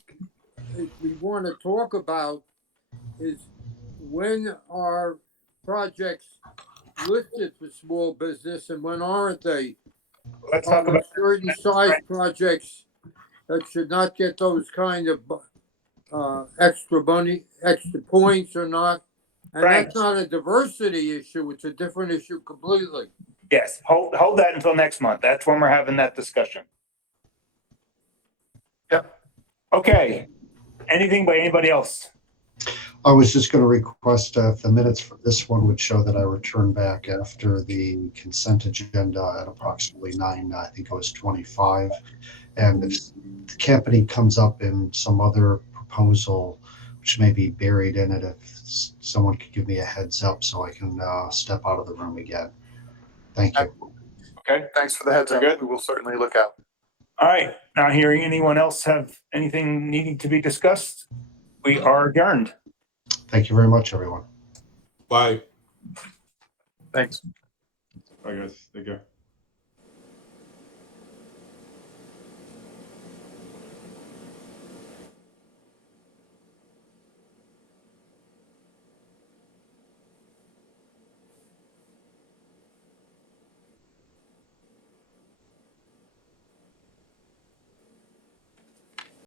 if we want to talk about is when are projects listed for small business and when aren't they? Let's talk about certain size projects that should not get those kind of extra points or not. And Frank. that's not a diversity issue. It's a different issue completely. Yes, hold that until next month. That's when we're having that discussion. Yep. Okay. Anything by anybody else? I was just going to request if the minutes for this one would show that I returned back after the consent agenda at approximately 9:25. And if the company comes up in some other proposal, which may be buried in it, if someone could give me a heads up so I can step out of the room again. Thank you. Okay. Thanks for the heads up. Good. We will certainly look out. All right. Not hearing anyone else have anything needing to be discussed, we are adjourned. Thank you very much, everyone. Bye. Thanks. Bye, guys. Take care.